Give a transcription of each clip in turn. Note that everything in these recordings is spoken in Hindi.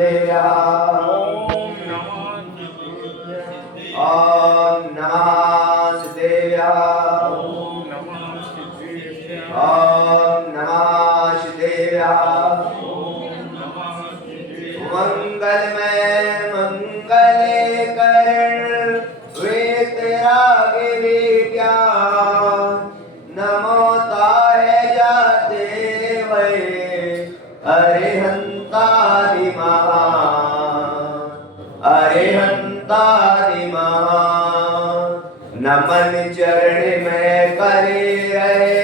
वासुदेव्याः ओम नमः वासुदेव्याः ओम नमः वासुदेव्याः मंगलमय मंगले करण वेतरागे विज्ञान नमो ताहे जाते वै अरिहंतादि महान अरिहंतादि महान नमन चरण में करे रहे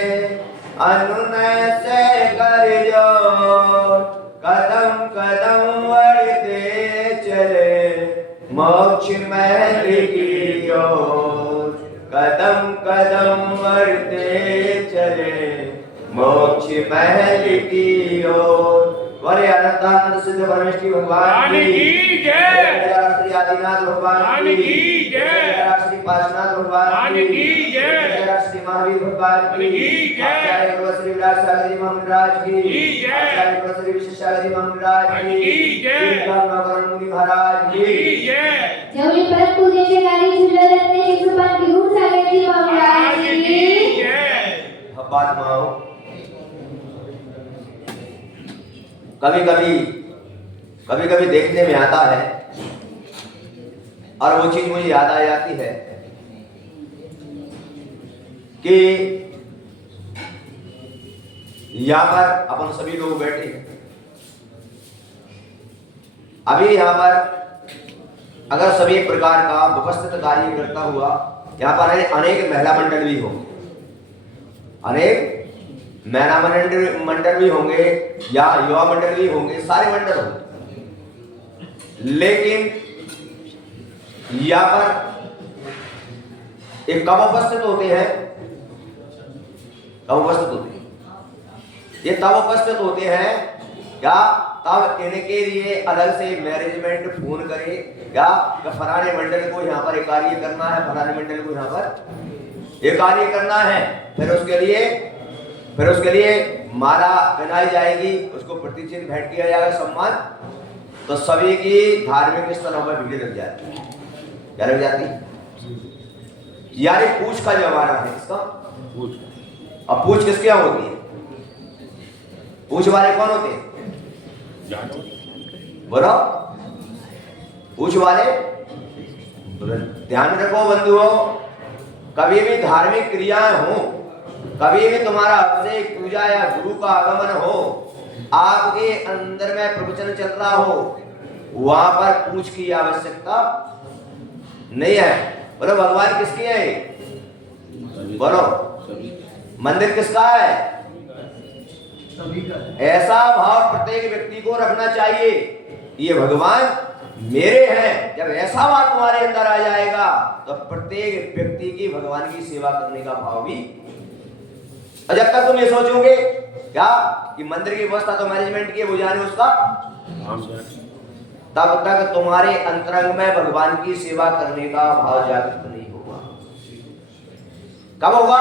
अनुनय से कर जो कदम कदम बढ़ते चले मोक्ष महल की ओर कदम कदम बढ़ते चले मोक्ष महल की ओर। वरे अनंतानंद सिद्ध परमेश्वरी भगवान की जय। श्री आदिनाथ भगवान की जय। श्री पार्श्वनाथ भगवान की जय। श्री महावीर भगवान की जय। आचार्य श्री विलासागरी महाराज की जय। आचार्य श्री विशेषागरी महाराज की जय। नवकरण मुनि महाराज की जय। जेवढे परम पूजेचे गाणी झुलले रत्ने 105 घेऊन सागरजी महाराज की जय। बात माओ कभी कभी देखने में आता है और वो चीज मुझे याद आ जाती है कि यहां पर अपन सभी लोग बैठे हैं। अभी यहां पर अगर सभी प्रकार का व्यवस्थित कार्य करता हुआ यहां पर अनेक महिला मंडल भी होंगे, अनेक महिला मंडल भी होंगे या युवा मंडल भी होंगे, सारे मंडल होंगे। लेकिन यहाँ पर एक कब उपस्थित होते हैं, कब उपस्थित होते हैं, ये तब उपस्थित होते हैं क्या तब इनके लिए अलग से मैनेजमेंट फोन करे क्या फलाने मंडल को यहाँ पर एक कार्य करना है, फलाने मंडल को यहाँ पर एक कार्य करना है। फिर उसके लिए माला पहनाई जाएगी, उसको प्रतिचिन्ह भेंट किया जाएगा, सम्मान। तो सभी की धार्मिक स्थलों पर भीड़ लग जाती है। क्या लग जाती है? यानी पूछ का जमाना है इसका। अब पूछ किसके यहाँ होती है? पूछ वाले कौन होते हैं? बोलो पूछ वाले। ध्यान रखो बंधुओं, कभी भी धार्मिक क्रियाएं हो, कभी भी तुम्हारा अभिषेक पूजा या गुरु का आगमन हो, आपके अंदर में प्रवचन चल रहा हो, वहां पर पूछ की आवश्यकता नहीं है। बोलो भगवान किसके है? बोलो मंदिर किसका है? ऐसा भाव प्रत्येक व्यक्ति को रखना चाहिए, ये भगवान मेरे हैं। जब ऐसा बात तुम्हारे अंदर आ जाएगा तो प्रत्येक व्यक्ति की भगवान की सेवा करने का भाव भी। और जब तक तुम ये सोचोगे क्या कि मंदिर की व्यवस्था तो मैनेजमेंट की है, वो जाने उसका, तब तक तुम्हारे अंतरंग में भगवान की सेवा करने का भाव जागृत नहीं होगा। कब होगा?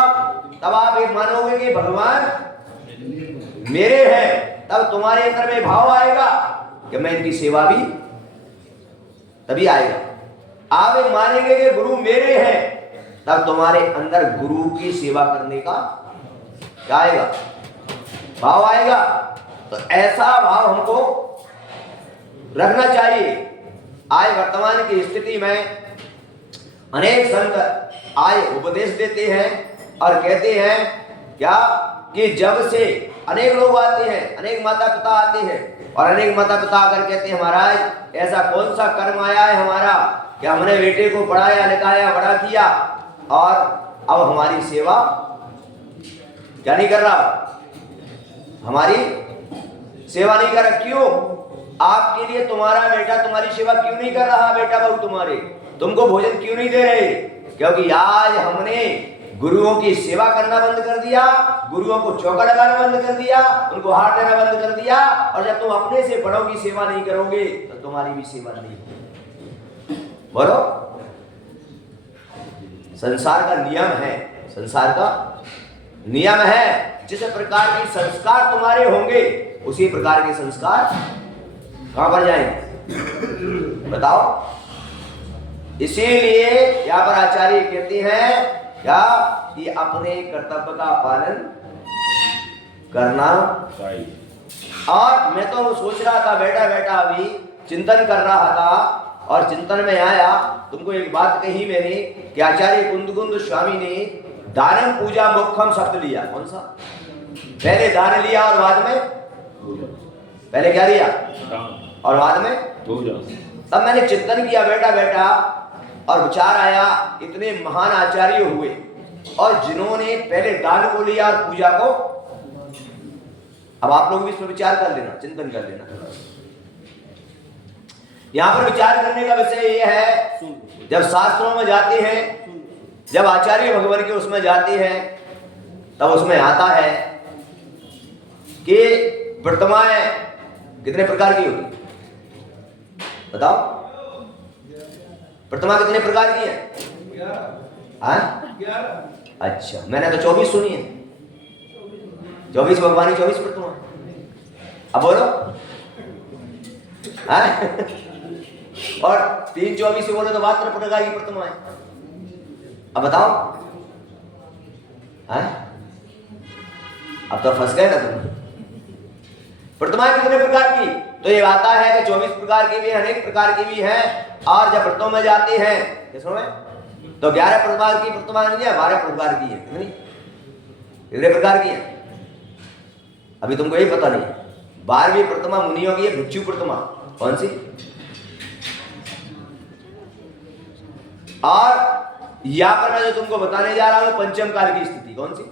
तब आप ये मानोगे कि भगवान मेरे हैं, तब तुम्हारे अंदर में भाव आएगा कि मैं इनकी सेवा भी, तभी आएगा। आप ये मानेंगे कि गुरु मेरे हैं, तब तुम्हारे अंदर गुरु की सेवा करने का क्या आएगा? भाव आएगा। तो ऐसा भाव हमको रखना चाहिए। आज वर्तमान की स्थिति में अनेक संत आज उपदेश देते हैं और कहते हैं क्या कि जब से अनेक लोग आते हैं, अनेक माता पिता आते हैं और अनेक माता पिता आकर कहते हैं महाराज ऐसा कौन सा कर्म आया है हमारा कि हमने बेटे को पढ़ाया लिखाया बड़ा किया और अब हमारी सेवा क्या नहीं कर रहा, हमारी सेवा नहीं कर रहा। क्यों? आपके लिए तुम्हारा बेटा तुम्हारी सेवा क्यों नहीं कर रहा? बेटा बहू तुम्हारे तुमको भोजन क्यों नहीं दे रहे? क्योंकि आज हमने गुरुओं की सेवा करना बंद कर दिया, गुरुओं को चौका लगाना बंद कर दिया, उनको हाथ देना बंद कर दिया। और जब तुम अपने से बड़ों की सेवा नहीं करोगे तो तुम्हारी भी सेवा नहीं होगी। बोलो संसार का नियम है, संसार का नियम है। जिस प्रकार के संस्कार तुम्हारे होंगे उसी प्रकार के संस्कार कहां पर जाएंगे? बताओ। इसीलिए यहाँ पर आचार्य कहते हैं क्या कि अपने कर्तव्य का पालन करना चाहिए। और मैं तो सोच रहा था बैठा बैठा अभी चिंतन कर रहा था और चिंतन में आया तुमको एक बात कही मैंने कि आचार्य कुंदकुंद स्वामी ने दानम पूजा मोक्षम शब्द लिया। कौन सा? पहले दान लिया और बाद में पहले क्या लिया और बाद में पूजा। तब मैंने चिंतन किया बैठा बैठा और विचार आया इतने महान आचार्य हुए और जिन्होंने पहले दान को लिया और पूजा को। अब आप लोग भी इसमें विचार कर लेना, चिंतन कर लेना। यहां पर विचार करने का विषय यह है, जब शास्त्रों में जाते हैं, जब आचार्य भगवान के उसमें जाते हैं, तब उसमें आता है कि प्रतिमाएं कितने प्रकार की होती? बताओ, प्रतिमा कितने प्रकार की है? हाँ? अच्छा, मैंने तो 24 सुनी है। 24 भगवान की 24 प्रतिमा। अब बोलो। हाँ? और 3 24 से बोले तो 72 प्रकार की प्रतिमा है। अब बताओ। हाँ? अब तो फंस गए ना तुम। प्रतिमा कितने प्रकार की? तो ये आता है कि 24 प्रकार की भी है, अनेक प्रकार की भी है। और जब व्रतों में जाते हैं किसमें तो 11 प्रकार की प्रतिमा नहीं है, 12 प्रकार की है। कितने प्रकार की है? अभी तुमको यही पता नहीं। 12वीं प्रतिमा मुनियों की है, भिक्षु प्रतिमा। कौन सी? और यहां पर मैं जो तुमको बताने जा रहा हूं पंचम काल की स्थिति। कौन सी?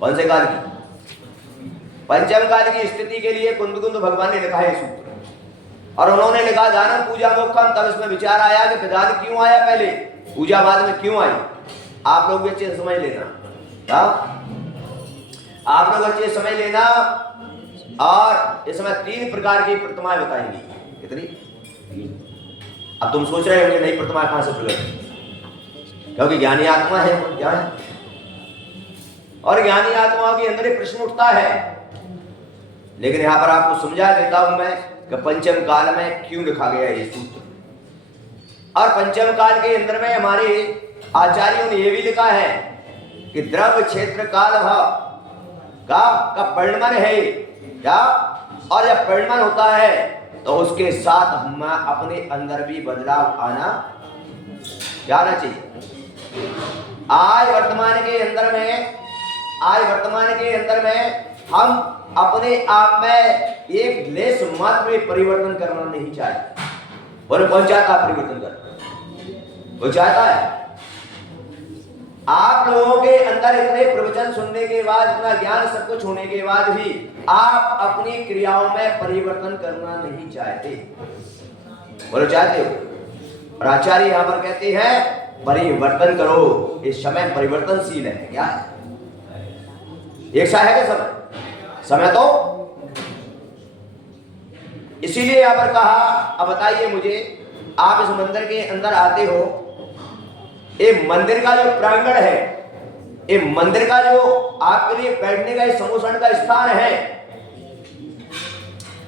कौन से काल की? पंचम काल की स्थिति के लिए कुंदकुंद भगवान ने लिखा है सूत्र और उन्होंने लिखा दानम पूजा मोक्षम। तब इसमें विचार आया कि प्रधान क्यों आया पहले, पूजा बाद में क्यों आई। आप लोग भी अच्छे से समझ लेना। क्या आप लोग अच्छे से समझ लेना। और इसमें 3 प्रकार की प्रतिमाएं बताएंगी। कितनी? अब तुम सोच रहे होंगे नई प्रतिमा कहां से प्रकट, क्योंकि ज्ञानी आत्मा है। क्या है? और ज्ञानी आत्माओं के अंदर एक प्रश्न उठता है, लेकिन यहां पर आपको समझा देता हूं मैं कि पंचम काल में क्यों लिखा गया ये सूत्र। और पंचम काल के अंदर में हमारे आचार्यों ने यह भी लिखा है कि द्रव्य क्षेत्र काल भाव का परिणमन है। क्या? और जब परिणमन होता है तो उसके साथ हम अपने अंदर भी बदलाव आना क्या आना चाहिए। आज वर्तमान के अंदर में हम अपने आप में एक लेस मात्र में परिवर्तन करना नहीं चाहते। और कौन चाहता परिवर्तन करना? वो चाहता है। आप लोगों के अंदर इतने प्रवचन सुनने के बाद, इतना ज्ञान सब कुछ होने के बाद भी आप अपनी क्रियाओं में परिवर्तन करना नहीं चाहते। बोलो चाहते हो? और आचार्य यहां पर कहते हैं परिवर्तन करो। इस समय परिवर्तनशील है। क्या है? एक सा है क्या समय तो इसीलिए यहां पर कहा। अब बताइए मुझे, आप इस मंदिर के अंदर आते हो, ये मंदिर का जो प्रांगण है, ये मंदिर का जो आपके लिए बैठने का समूषण का स्थान है,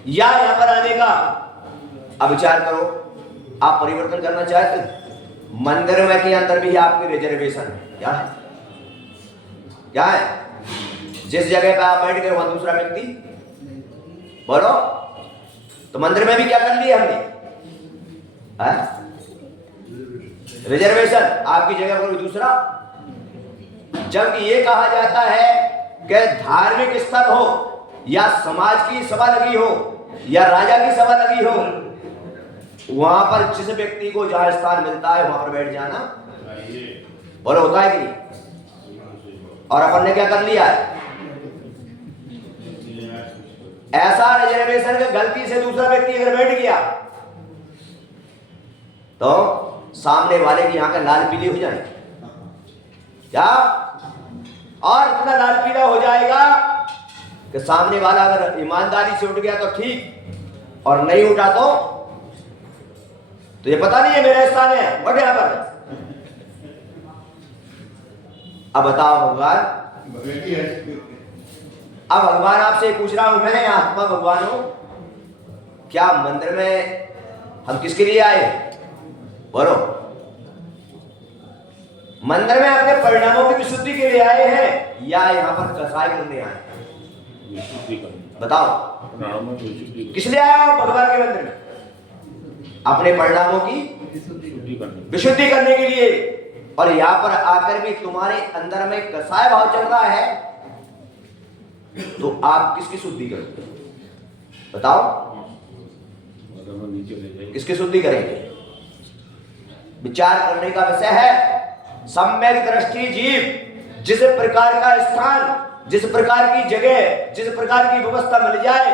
या यहां पर आने का, अब विचार करो। आप परिवर्तन करना चाहते हो? मंदिर में के अंदर भी आपकी रिजर्वेशन है। क्या है? क्या है? जिस जगह पे आप बैठ गए वहां दूसरा व्यक्ति बोलो। तो मंदिर में भी क्या कर लिया हमने? रिजर्वेशन, आपकी जगह पर दूसरा। जबकि ये कहा जाता है कि धार्मिक स्थल हो या समाज की सभा लगी हो या राजा की सभा लगी हो, वहां पर जिस व्यक्ति को जहां स्थान मिलता है वहां पर बैठ जाना बोलो होता है कि नहीं? और अपन ने क्या कर लिया है? ऐसा रिजर्वेशन कि गलती से दूसरा व्यक्ति अगर बैठ गया तो सामने वाले की आंखें लाल पीली हो जाएगी। क्या? और इतना लाल पीला हो जाएगा कि सामने वाला अगर ईमानदारी से उठ गया तो ठीक, और नहीं उठा तो ये पता नहीं है मेरा स्थान है, बट यहां पर। अब बताओ भगवान, अब भगवान आपसे पूछ रहा हूं, मैं आत्मा भगवान हूं, क्या मंदिर में हम किसके लिए आए? बोलो। मंदिर में अपने परिणामों की विशुद्धि के लिए आए हैं या यहाँ पर कसाई करने आए? बताओ, किस लिए आए हो भगवान के मंदिर में? अपने परिणामों की विशुद्धि करने के लिए। और यहाँ पर आकर भी तुम्हारे अंदर में कसाय भाव चल रहा है, तो आप किसकी शुद्धि करोगे? बताओ, किसकी शुद्धि करेंगे? विचार करने का विषय है। सम्यक दृष्टि जीव जिस प्रकार का स्थान, जिस प्रकार की जगह, जिस प्रकार की व्यवस्था मिल जाए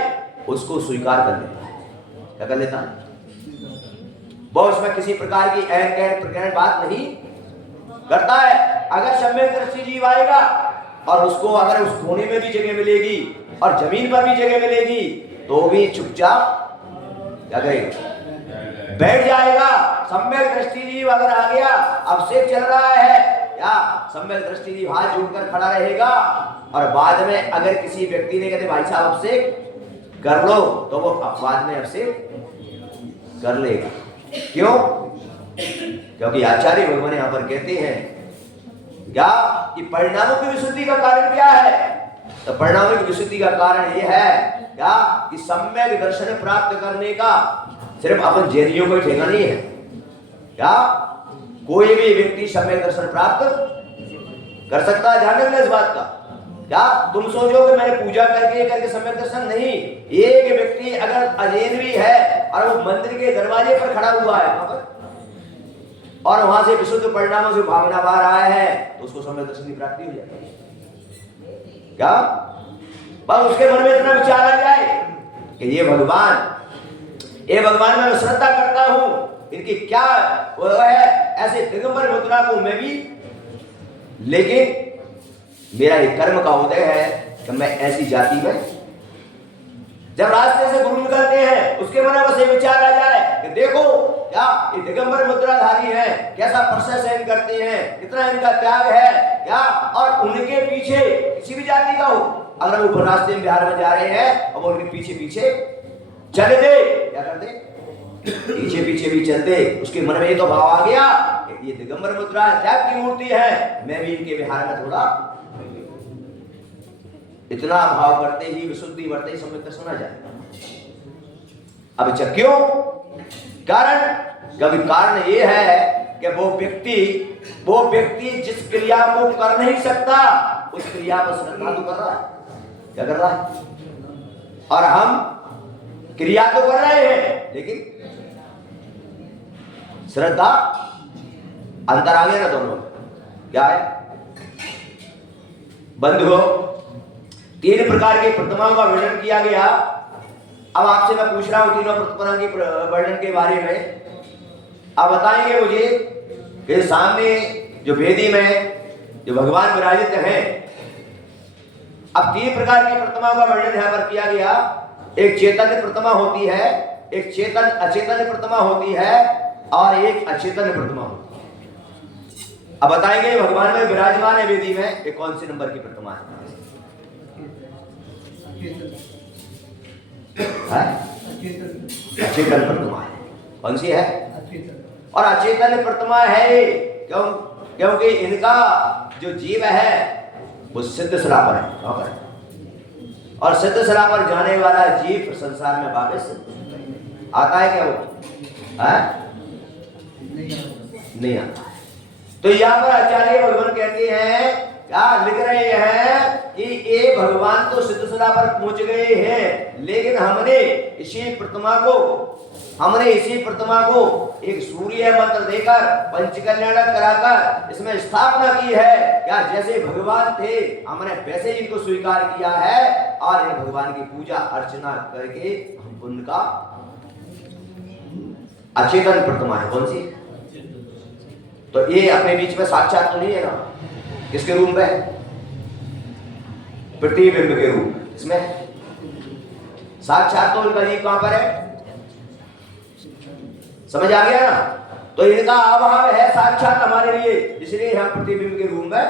उसको स्वीकार कर लेता है। क्या कर लेता है वो? उसमें किसी प्रकार की प्रकरण बात नहीं करता है। अगर सम्यक दृष्टि जीव आएगा और उसको अगर उस कोने में भी जगह मिलेगी और जमीन पर भी जगह मिलेगी तो भी चुपचाप क्या करेगा? बैठ जाएगा। सम्यक दृष्टि जीव अगर आ गया, अभिषेक चल रहा है, या सम्यक दृष्टि जीव हाथ जोड़कर खड़ा रहेगा और बाद में अगर किसी व्यक्ति ने कहते भाई साहब अभिषेक कर लो, तो वो बाद में अभिषेक कर लेगा। क्यों? क्योंकि आचार्य भगवान यहां पर कहते हैं क्या कि परिणामों की विशुद्धि का कारण क्या है? तो परिणामों की विशुद्धि का कारण यह है क्या कि सम्यक दर्शन प्राप्त करने का सिर्फ अपन जैनियों को ठेका नहीं है। क्या कोई भी व्यक्ति सम्यक दर्शन प्राप्त कर सकता है? ध्यान रखना इस बात का। क्या तुम सोचो कि मैंने पूजा करके सम्यक दर्शन? नहीं। एक व्यक्ति अगर अजैन भी है और वो मंदिर के दरवाजे पर खड़ा हुआ है और वहां से विशुद्ध परिणामों से भागना पा रहा है तो उसको सम्यक दर्शन की प्राप्ति हो जाती है। क्या बस उसके मन में इतना विचार आ जाए कि ये भगवान मैं श्रद्धा करता हूं, इनकी क्या वो है, ऐसे दिगंबर मुद्रा को मैं भी, लेकिन मेरा एक कर्म का उदय है कि मैं ऐसी जाति में, जब रास्ते से गुरु निकलते हैं उसके मन में से विचार आ जाए कि देखो क्या ये दिगंबर मुद्राधारी है, कैसा प्रोसेस करते हैं, कितना इनका त्याग है क्या, और उनके पीछे किसी भी जाति का हो अगर वो रास्ते में बिहार में जा रहे हैं और वो उनके पीछे पीछे चले दे, क्या करते? पीछे पीछे भी चलते। उसके मन में ये तो भाव आ गया कि ये दिगंबर मुद्रा है, त्याग की मूर्ति है, मैं भी इनके बिहार में थोड़ा, इतना भाव करते ही विशुद्धि बढ़ते ही सम्यक दर्शन आ जाए। अब अच्छा क्यों? कारण ये है कि वो व्यक्ति जिस क्रिया को कर नहीं सकता उस क्रिया पर श्रद्धा तो कर रहा है। क्या कर रहा है? और हम क्रिया तो कर रहे हैं लेकिन श्रद्धा, अंतर आ गया ना दोनों। क्या है? बंधुओं, 3 प्रकार की प्रतिमाओं का वर्णन किया गया। अब आपसे मैं पूछ रहा हूं तीनों प्रतिमाओं के वर्णन के बारे में। आप बताएंगे मुझे कि सामने जो वेदी में जो भगवान विराजित हैं, अब 3 प्रकार की प्रतिमाओं का वर्णन यहां पर किया गया। एक चैतन्य प्रतिमा होती है, एक चेतन अचेतन प्रतिमा होती है और एक अचेतन प्रतिमा होती है। अब बताएंगे भगवान में विराजमान है वेदी में, ये कौन सी नंबर की प्रतिमा है? अचेतन प्रतिमा है। कौन सी है? और अचेतन प्रतिमा है क्योंकि इनका जो जीव है वो सिद्ध शिला पर है। और सिद्ध शिला पर जाने वाला जीव संसार में वापस आता है क्या? वो नहीं आता। तो यहाँ पर आचार्य भगवान कहते हैं, क्या लिख रहे हैं कि ये भगवान तो सिद्ध शिला पर पहुंच गए हैं, लेकिन हमने इसी प्रतिमा को एक सूर्य मंत्र देकर पंचकल्याणक कराकर इसमें स्थापना की है। क्या जैसे भगवान थे हमने वैसे ही इनको स्वीकार किया है और इन भगवान की पूजा अर्चना करके हम उनका अचेतन प्रतिमा है। कौन सी? तो ये अपने बीच में साक्षात तो नहीं है ना? किसके रूप में? प्रतिबिंब के रूप में। इसमें साक्षात तो इनका जीव कहां पर है? समझ आ गया ना? तो इनका अभाव है साक्षात हमारे लिए, इसलिए हम प्रतिबिंब के रूप में।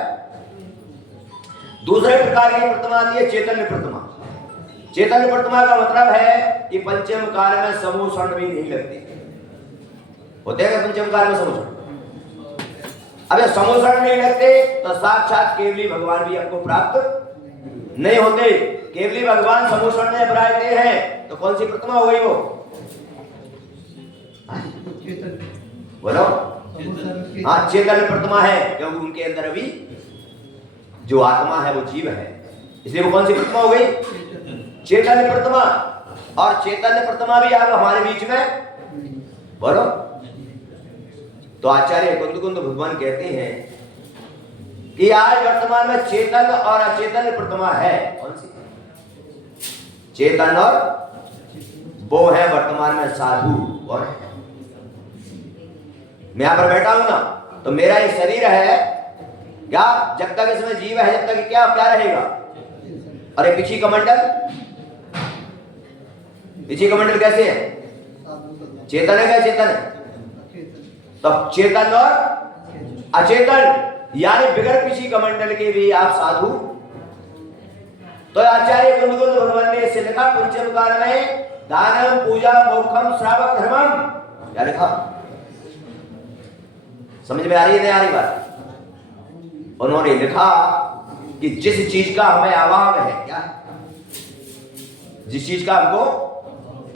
दूसरे प्रकार की प्रतिमा आती है चैतन्य प्रतिमा। चैतन्य प्रतिमा का मतलब है कि पंचम काल में समूह स्वर्ण भी नहीं लगते होते हैं। पंचम काल में समूह स्वर्ण, अब ये समूह स्वर्ण नहीं लगते तो साक्षात केवली भगवान भी आपको प्राप्त नहीं होते। केवली भगवान समूह स्वर्ण में विराजते हैं तो कौन सी प्रतिमा हो गई वो? बोलो। हाँ, चैतन्य प्रतिमा है, क्योंकि उनके अंदर अभी जो आत्मा है वो जीव है, इसलिए वो कौन सी प्रतिमा हो गई? चैतन्य प्रतिमा। और चैतन्य प्रतिमा भी आप हमारे बीच में, बोलो। तो आचार्य कुंद भगवान कहते हैं कि आज वर्तमान में चेतन और अचेतन प्रतिमा है। कौन सी? चेतन और वो है वर्तमान में साधु। और मैं यहां पर बैठा हूं ना, तो मेरा ये शरीर है क्या? जब तक इसमें जीव है जब तक क्या क्या रहेगा? अरे पिछी कमंडल, पिछी कमंडल कैसे है? चेतन है क्या? चेतन है। तब चेतन और अचेतन यानी बिगर पिछी कमंडल के भी आप साधु। तो आचार्य कुंद भगवान ने इसे लिखा पंचम काल में दानम पूजा मोक्षम श्रावक धर्मम, क्या लिखा? समझ में आ रही है नहीं आ रही बात? उन्होंने लिखा कि जिस चीज का हमें अभाव है, क्या? जिस चीज का हमको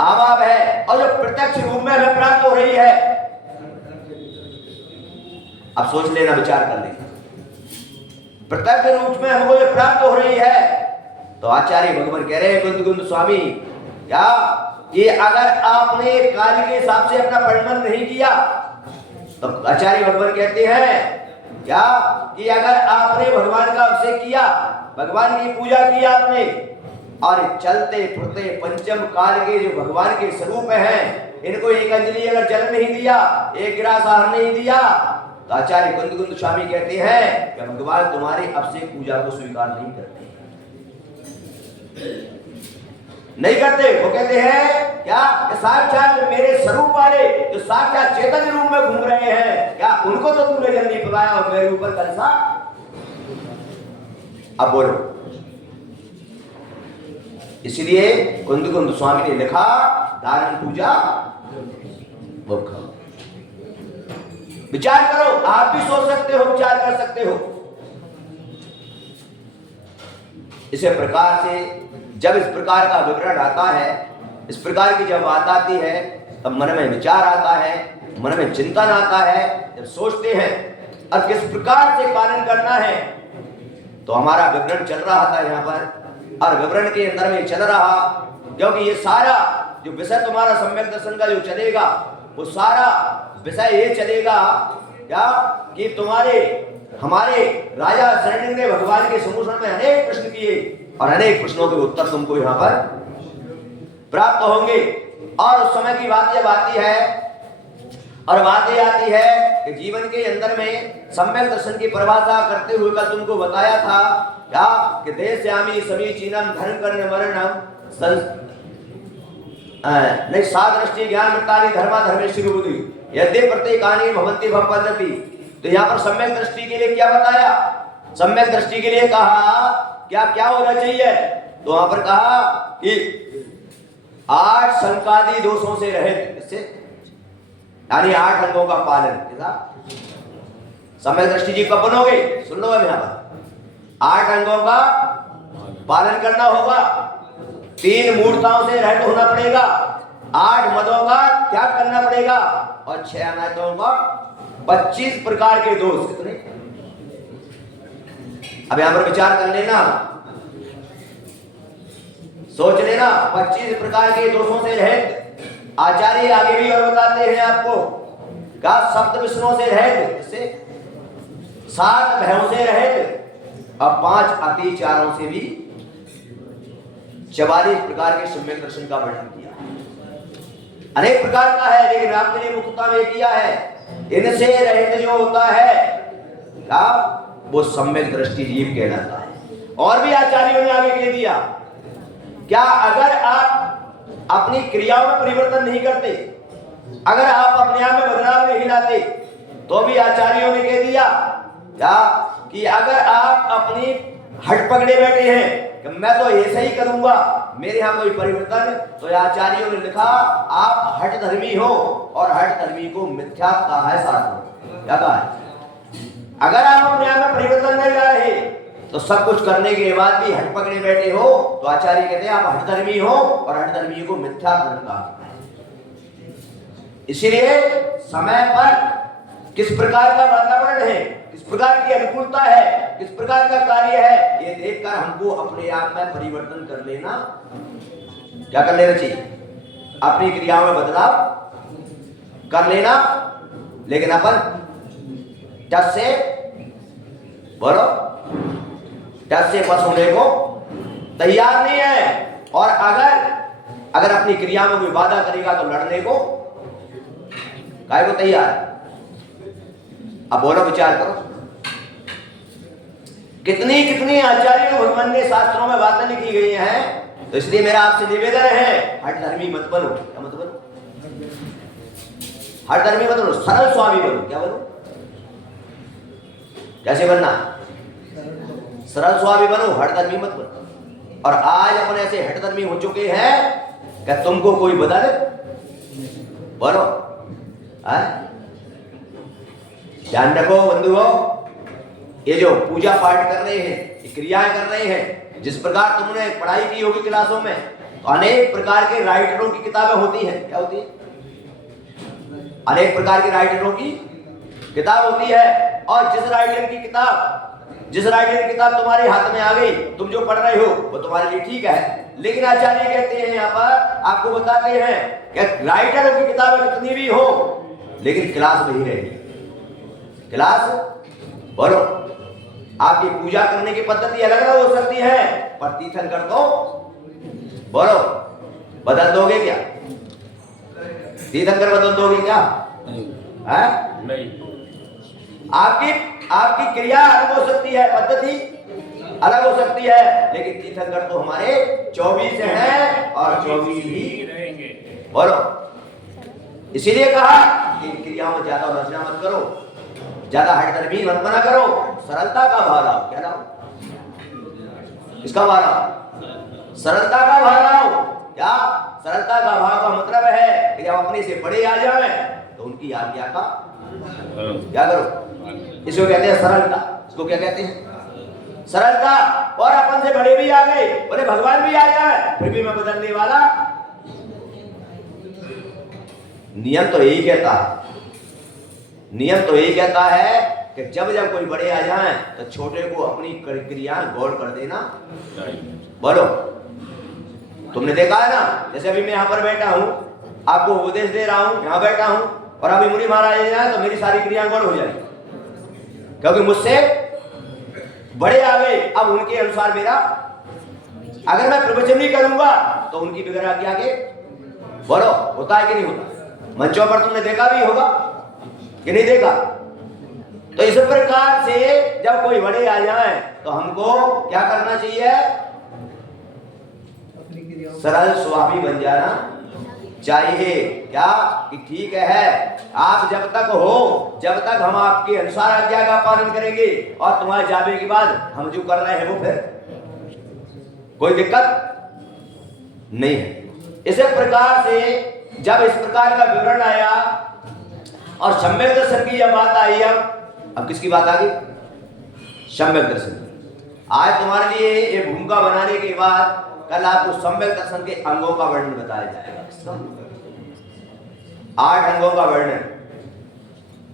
अभाव है और जो प्रत्यक्ष रूप में हमें प्राप्त हो रही है, अब सोच लेना, विचार कर लेना। प्रत्यक्ष रूप में हमको जो प्राप्त हो रही है, तो आचार्य भगवान कह रहे हैं कुंद स्वामी क्या कि अगर आपने काल के हिसाब से अपना परिणमन नहीं किया, तो आचार्य भगवान कहते हैं क्या कि अगर आपने भगवान का अभिषेक किया, भगवान की पूजा की आपने, और चलते फिरते पंचम काल के जो भगवान के स्वरूप हैं, इनको एक अंजलि अगर जल नहीं दिया, एक गिलास आहार नहीं दिया, तो आचार्य कुंद स्वामी कहते हैं कि भगवान तुम्हारी अभिषेक पूजा को स्वीकार नहीं करते, नहीं करते। वो कहते हैं क्या साक्षात मेरे स्वरूप वाले जो साक्षात चेतन रूप में घूम रहे हैं, क्या उनको तो तूने जल नहीं पिलाया और मेरे ऊपर कलसा? अब बोलो। इसलिए कुंद स्वामी ने लिखा दान पूजा मोक्ष। विचार करो, आप भी सोच सकते हो, विचार कर सकते हो। इसी प्रकार से जब इस प्रकार का विवरण आता है, इस प्रकार की जब बात आती है, तब मन में विचार आता है, मन में चिंतन आता है। जब सोचते हैं और किस प्रकार से पालन करना है, तो हमारा विवरण चल रहा था यहाँ पर, और विवरण के अंदर में चल रहा, क्योंकि ये सारा जो विषय तुम्हारा सम्यक दर्शन का जो चलेगा, वो सारा विषय ये चलेगा क्या कि तुम्हारे हमारे राजा शरण्य ने भगवान के सम्मुख में अनेक प्रश्न किए, और अनेक प्रश्नों के उत्तर तुमको यहाँ पर प्राप्त होंगे। और उस समय की बात जब आती है, और बात ये आती है कि जीवन के अंदर में सम्यक दर्शन की परिभाषा करते हुए कल तुमको बताया था क्या कि देश्यामी समीचीनम धर्म कर्ण मरणम नहीं सादृष्टि ज्ञान वृत्तानि धर्मा धर्मेश्वरी बुद्धि यद्य प्रत्येकानि भवन्ति भव पद्धति। तो यहाँ पर सम्यक दृष्टि के लिए क्या बताया? सम्यक दृष्टि के लिए कहा क्या क्या होना चाहिए? तो वहां पर कहा कि 8 संकादी दोषों से रहित, इससे यानी 8 अंगों का पालन। सम्यक दृष्टि जी कब बनोगे? सुन लो यहाँ पर 8 अंगों का पालन करना होगा, 3 मूर्ताओं से रहित होना पड़ेगा, 8 मदों का त्याग करना पड़ेगा, और 6 अनायतों का 25 प्रकार के दोष। कितने? अब यहां पर विचार कर लेना, सोच लेना। 25 प्रकार के दोषों से रहित। आचार्य आगे भी और बताते हैं आपको का सप्त विष्णुओं से रहित, इससे 7 भयों से रहित, और 5 अतिचारों से भी 44 प्रकार के सम्यक दर्शन का वर्णन किया। अनेक प्रकार का है, लेकिन आपके लिए मुक्ता में किया है। इनसे रहित जो होता है क्या वो सम्यक दृष्टि जीव कहलाता है। और भी आचार्यों ने आगे कह दिया क्या अगर आप अपनी क्रियाओं में परिवर्तन नहीं करते, अगर आप अपने आप में बदलाव नहीं लाते, तो भी आचार्यों ने कह दिया क्या कि अगर आप अपनी हट पकड़े बैठे हैं कि मैं तो ऐसे ही करूंगा, मेरे यहाँ कोई परिवर्तन, तो आचार्यों ने लिखा आप हठ धर्मी हो, और हठ धर्मी को मिथ्या कहा है शास्त्रों। क्या कहा है? अगर आप अपने आप में परिवर्तन नहीं ला रहे तो सब कुछ करने के बाद भी हट पकड़े बैठे हो, तो आचार्य कहते हैं आप हठ धर्मी हो, और हठ धर्मी को मिथ्या धर्म कहा। इसीलिए समय पर किस प्रकार का वातावरण है, किस प्रकार की अनुकूलता है, किस प्रकार का कार्य है, ये देखकर हमको अपने आप में परिवर्तन कर लेना, क्या कर लेना चाहिए? अपनी क्रियाओं में बदलाव कर लेना। लेकिन अपन टस से बोलो, टस से बस होने को तैयार नहीं है। और अगर अपनी क्रिया में कोई बाधा करेगा तो लड़ने को काय को तैयार। अब बोलो, विचार करो, कितनी कितनी आचार्य भगवान ने शास्त्रों में बातें लिखी गई हैं। तो इसलिए मेरा आपसे निवेदन है, हठ धर्मी मत बनो। क्या मत बनो? हठ धर्मी मत बनो, सरल स्वामी बनो। क्या बनो? कैसे बनना? सरल स्वामी बनो, हठ धर्मी मत बनो। और आज अपन ऐसे हठ धर्मी हो चुके हैं कि तुमको कोई बदल बोलो। ध्यान रखो बंधुओं, ये जो पूजा पाठ कर रहे हैं, ये क्रियाएं कर रहे हैं, जिस प्रकार तुमने पढ़ाई की होगी क्लासों में, तो अनेक प्रकार के राइटरों की किताबें होती हैं। क्या होती है? अनेक प्रकार के राइटरों की किताब होती है। और जिस राइटर की किताब तुम्हारे हाथ में आ गई, तुम जो पढ़ रहे हो वो तुम्हारे लिए ठीक है। लेकिन आचार्य कहते हैं, यहाँ पर आपको बताते हैं कि राइटरों की किताबें कितनी भी हो, लेकिन क्लास नहीं रहेगी। क्लास बोलो, आपकी पूजा करने की पद्धति अलग अलग हो सकती है, पर तीर्थंकर को बोलो बदल दोगे क्या? तीर्थंकर बदल दोगे क्या? नहीं। आपकी क्रिया अलग हो सकती है, पद्धति अलग हो सकती है, लेकिन तीर्थंकर तो हमारे 24 हैं और 24 ही रहेंगे। बोलो, इसीलिए कहा कि इन क्रियाओं में ज्यादा रचना मत करो, ज्यादा हठधर्मी मत बना करो, सरलता का भाव लाओ। क्या लाओ? किसका भाव लाओ? सरलता का भाव लाओ। क्या? सरलता का भाव का मतलब है कि जब अपने से बड़े आ जाए तो उनकी आज्ञा का क्या करो? इसको कहते हैं सरलता। इसको क्या कहते हैं? सरलता। और अपन से बड़े भी आ गए, बोले भगवान भी आ जाए, फिर भी मैं बदलने वाला। नियम तो यही कहता है कि जब जब कोई बड़े आ जाए तो छोटे को अपनी क्रिया गौर कर देना। बोलो, तुमने देखा है ना, जैसे अभी मैं यहाँ पर बैठा हूँ, आपको उपदेश दे रहा हूँ, यहाँ बैठा हूँ, और अभी मुनि महाराज जाए तो मेरी सारी क्रिया गौर हो जाएगी, क्योंकि मुझसे बड़े आ गए। अब उनके अनुसार मेरा, अगर मैं प्रवचन भी करूंगा तो उनकी बिगड़ आज्ञा के बोलो होता है कि नहीं होता? मंचों पर तुमने देखा भी होगा कि नहीं देखा? तो इस प्रकार से जब कोई बड़े आ जाए तो हमको क्या करना चाहिए? सरल स्वामी बन जाना चाहिए। क्या? कि ठीक है, आप जब तक हो, जब तक हम आपके अनुसार आज्ञा का पालन करेंगे, और तुम्हारे जाने के बाद हम जो कर रहे हैं वो फिर कोई दिक्कत नहीं है। इसी प्रकार से जब इस प्रकार का विवरण आया और सम्यक दर्शन की जब बात आई, अब किसकी बात आ गई? सम्यक दर्शन। आज तुम्हारे लिए ये भूमिका बनाने के बाद कल आपको सम्यक दर्शन के अंगों का वर्णन बताया जाएगा। 8 अंगों का वर्णन,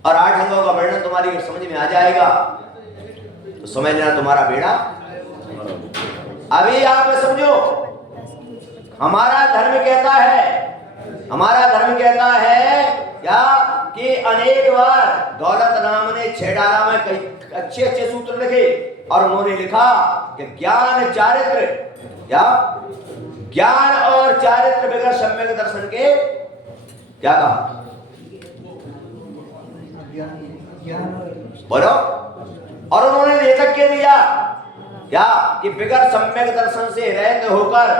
और 8 अंगों का वर्णन तुम्हारी समझ में आ जाएगा तो समझ लेना तुम्हारा बेड़ा। अभी आप समझो, हमारा धर्म कहता है क्या कि अनेक बार दौलत राम ने 6 डाला में कई अच्छे सूत्र लिखे, और उन्होंने लिखा कि ज्ञान और चारित्र बगैर सम्यक दर्शन के क्या कहा? बोलो। और उन्होंने लेखक के दिया क्या कि बिगर सम्यक दर्शन से रहते होकर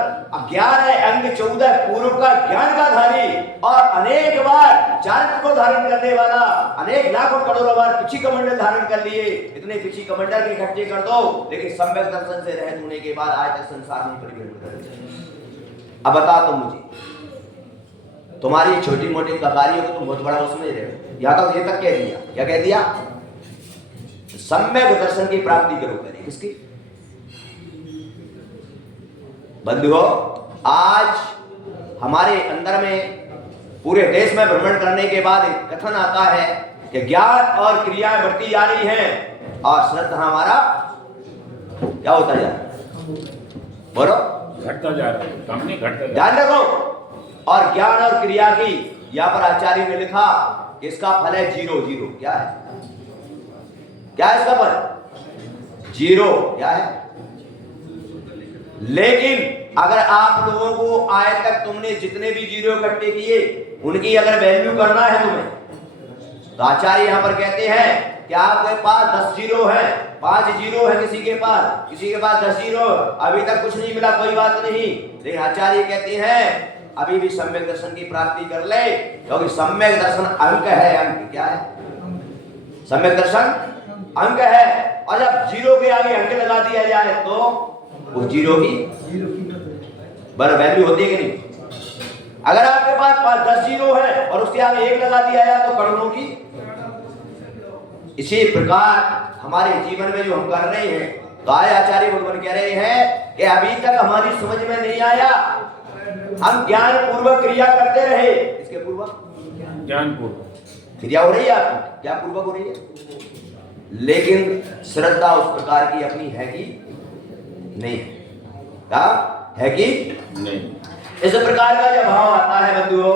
11 अंग 14 पूर्व का ज्ञान का धारी और अनेक बार चारित्र को धारण करने वाला, अनेक लाखों करोड़ों बार पिछी कमंडल धारण कर लिए, इतने पिछी कमंडल के इकट्ठे कर दो, लेकिन सम्यक दर्शन से रहते होने के बाद आज तक संसार में परिवर्तन कर। अब बता तुम मुझे, तुम्हारी छोटी मोटी ककारियों को तुम बहुत बड़ा समझ रहे हो। या तो ये तक कह दिया, क्या कह दिया? सम्यक दर्शन की प्राप्ति करो। करें किसकी? बंधुओं, आज हमारे अंदर में पूरे देश में भ्रमण करने के बाद एक कथन आता है कि ज्ञान और क्रियाएं बढ़ती जा रही हैं और श्रद्धा हमारा क्या होता जा रहा है? बोलो, घटता जा रहा है, सामने घटता जा ध्यान रखो। और ज्ञान और क्रिया की यहां पर आचार्य ने लिखा कि इसका फल है 0 0। क्या है? क्या है इसका फल? 0। क्या है? लेकिन अगर आप लोगों को आज तक तुमने जितने भी 0 इकट्ठे किए उनकी अगर वैल्यू करना है तुम्हें, तो आचार्य यहां पर कहते हैं कि आपके पास 10 0 है, 5 0 है किसी के पास 10 0, अभी तक कुछ नहीं मिला, कोई बात नहीं। लेकिन आचार्य कहते हैं अभी भी सम्यक दर्शन की प्राप्ति कर ले, क्योंकि सम्यक दर्शन अंक है। अंक क्या है? सम्यक दर्शन अंक है। और जब 0 के आगे अंक लगा दिया जाए तो उस 0 की बराबर वैल्यू होती है कि नहीं? अगर आपके पास 10 0 है और उसके आगे 1 लगा दिया जाए तो करोड़ों की। इसी प्रकार हमारे जीवन में जो हम कर रहे हैं, तो आय आचार्य भगवान कह रहे हैं कि अभी तक हमारी समझ में नहीं आया, हम ज्ञान पूर्वक क्रिया करते रहे। इसके पूर्वक ज्ञान पूर्वक क्रिया हो रही है आपकी, क्या पूर्वक हो रही है, लेकिन श्रद्धा उस प्रकार की अपनी है कि नहीं? क्या है कि नहीं? इस प्रकार का जब भाव आता है बंधुओं,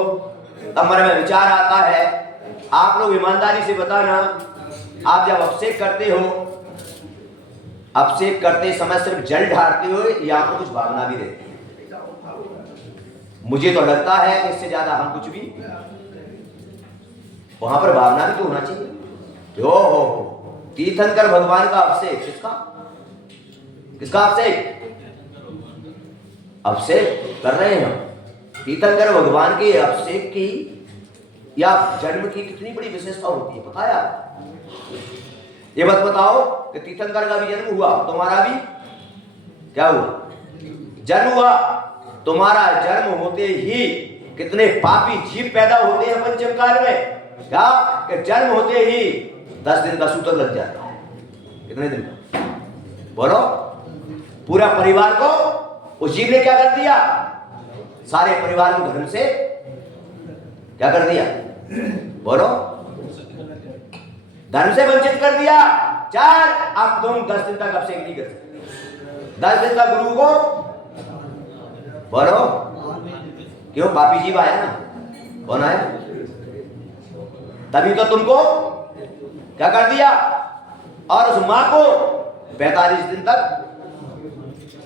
तब मन में विचार आता है। आप लोग ईमानदारी से बताना, आप जब अभिषेक करते हो, अभिषेक करते समय सिर्फ जल ढारते हो या आपको कुछ भावना भी रहती है? मुझे तो लगता है कि इससे ज्यादा हम कुछ भी, वहां पर भावना भी तो होना चाहिए। हो तीर्थंकर भगवान का अभिषेक, किसका अभिषेक? अभिषेक कर रहे हैं हम तीर्थंकर भगवान के अभिषेक की या जन्म की कितनी बड़ी विशेषता होती है, पता है आप? ये बात बताओ कि तीर्थंकर का भी जन्म हुआ, तुम्हारा भी क्या हुआ? जन्म हुआ। तुम्हारा जन्म होते ही कितने पापी जीव पैदा होते हैं पंचम काल में? क्या कि जन्म होते ही 10 दिन का सूतक लग जाता है। कितने दिन का? बोलो। पूरा परिवार को उस जीव ने क्या कर दिया? सारे परिवार को धर्म से क्या कर दिया? बोलो। धर्म से वंचित कर दिया। चार, अब तुम 10 दिन तक अभिषेक नहीं कर सकते। 10 दिन तक गुरु को बोलो। क्यों? पापी जीव आया ना। कौन आया? तभी तो तुमको क्या कर दिया? और उस मां को 45 दिन तक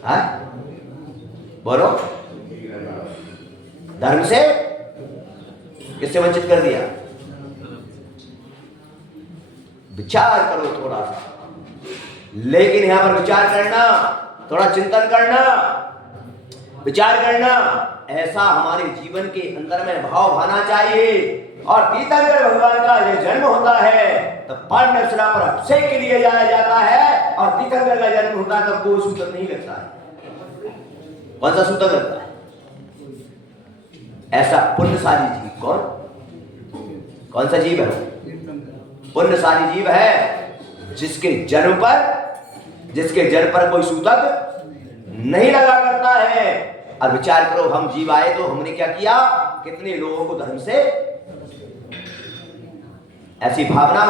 है बोलो धर्म से किससे वंचित कर दिया? विचार करो थोड़ा सा। लेकिन यहां पर विचार करना, थोड़ा चिंतन करना, विचार करना, ऐसा हमारे जीवन के अंदर में भाव भाना चाहिए। और तीर्थंकर भगवान का जब जन्म होता है तो पांडवशिला पर अभिषेक के लिए जाया जाता है, और तीर्थंकर का जन्म होता है तो कोई सूतक नहीं लगता है। कौन सा सूतक लगता है? ऐसा पुण्यशाली जीव कौन सा जीव है? पुण्यशाली जीव है जिसके जन्म पर कोई सूतक नहीं लगा करता है। और विचार करो, हम जीव आए तो हमने क्या किया? कितने लोगों को धर्म से ऐसी भावना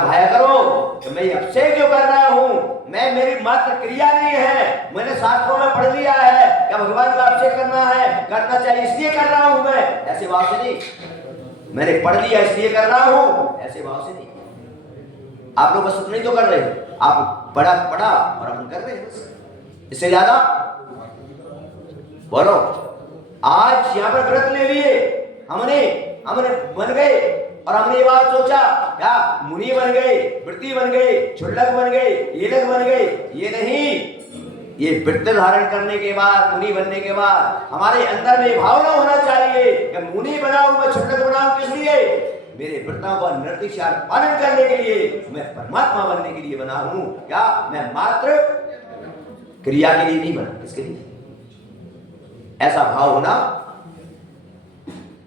भाया करो कि मैं अभिषेक जो कर रहा हूं, मैं मेरी मात्र क्रिया नहीं है, मैंने शास्त्रों में पढ़ लिया है कि भगवान का अभिषेक करना चाहिए, इसलिए कर रहा हूं मैं, ऐसे भाव से नहीं। मैंने पढ़ लिया इसलिए कर रहा हूं, ऐसे भाव से नहीं। आप लोग बस नहीं तो कर रहे, आप पढ़ा और अपन कर रहे हैं बस। इससे ज्यादा बोलो। आज यहां पर व्रत ले लिए हमने बन गए और हमने ये बात सोचा क्या मुनि बन गए, वृत्ति बन गए, क्षुल्लक बन गए, ईलक बन गए। ये नहीं, ये वृत्ति धारण करने के बाद, मुनि बनने के बाद हमारे अंदर में भावना होना चाहिए कि मुनि बनाऊं, मैं क्षुल्लक बनाऊं, किस लिए? मेरे वृत्तों का निर्दिशार पालन करने के लिए, मैं परमात्मा बनने के लिए बना हूं। क्या मैं मात्र क्रिया के लिए नहीं बना, किसके लिए? ऐसा भाव होना,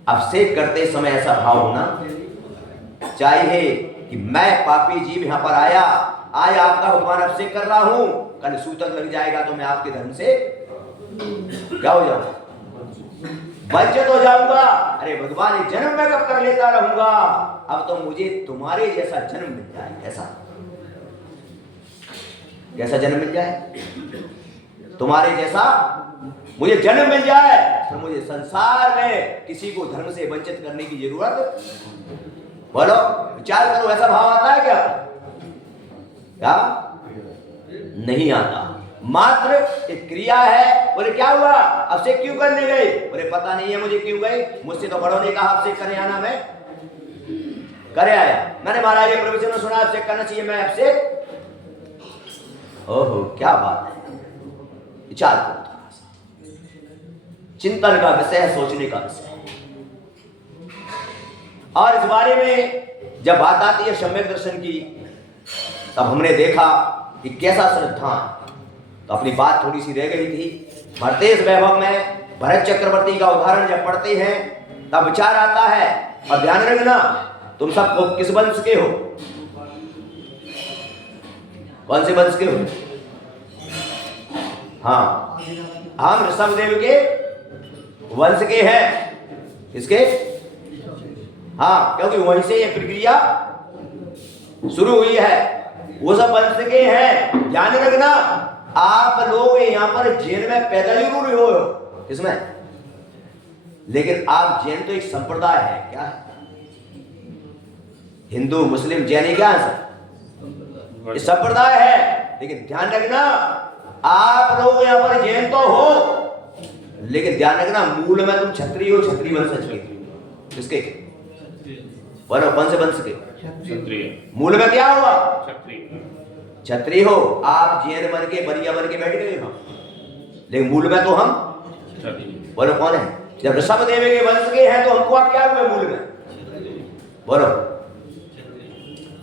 अभिषेक करते समय ऐसा भाव होना चाहिए कि मैं पापी जीव यहां पर आया, आज आपका भगवान अभिषेक कर रहा हूं, कल सूतक लग जाएगा तो मैं आपके धर्म से क्या हो जाऊंगा? वंचित हो जाऊंगा। अरे भगवान, ये जन्म मैं कब कर लेता रहूंगा, अब तो मुझे तुम्हारे जैसा जन्म मिल जाए। कैसा जन्म मिल जाए? तुम्हारे जैसा मुझे जन्म मिल जाए, तो मुझे संसार में किसी को धर्म से वंचित करने की जरूरत, बोलो विचार करो, ऐसा भाव आता है क्या? क्या नहीं आता। मात्र एक क्रिया है। बोले क्या हुआ, अभिषेक क्यों करने गए? बोले पता नहीं है मुझे क्यों गए, मुझसे तो बड़ों ने कहा अभिषेक करने आना, मैं करे आया। मैंने महाराज के प्रवचन में सुना अभिषेक करना चाहिए, मैं अभिषेक। ओहो क्या बात है, विचार करो, चिंतन का विषय है, सोचने का विषय है। और इस बारे में जब बात आती है सम्यक दर्शन की, तब हमने देखा कि कैसा श्रद्धा। तो अपनी बात थोड़ी सी रह गई थी। भरतेश वैभव में भरत चक्रवर्ती का उदाहरण जब पढ़ते हैं तब विचार आता है। और ध्यान रखना, तुम सब किस वंश के हो? कौन से वंश के हो? हाँ, हम ऋषभदेव के वंश के हैं। किसके? हाँ, क्योंकि वहीं से ये प्रक्रिया शुरू हुई है, वो सब वंश के हैं। ध्यान रखना, आप लोग यहाँ पर जैन में पैदा जरूर हो, इसमें, लेकिन आप जैन तो एक संप्रदाय है। क्या है? हिंदू मुस्लिम जैन क्या है? सब संप्रदाय है। लेकिन ध्यान रखना, आप लोग यहाँ पर जैन तो हो, लेकिन ध्यान रखना मूल में तुम क्षत्रिय हो, क्षत्रिय वंश के। किसके? बोलो कौन से वंश के? क्षत्रिय। मूल में क्या हुआ? क्षत्रिय हो। आप जैन बन के, बनिया बन के बैठ गए हो, लेकिन मूल में तो हम क्षत्रिय। बोलो कौन है? जब ऋषभदेव के वंश के हैं तो हमको आप क्या हुए मूल में? बोलो।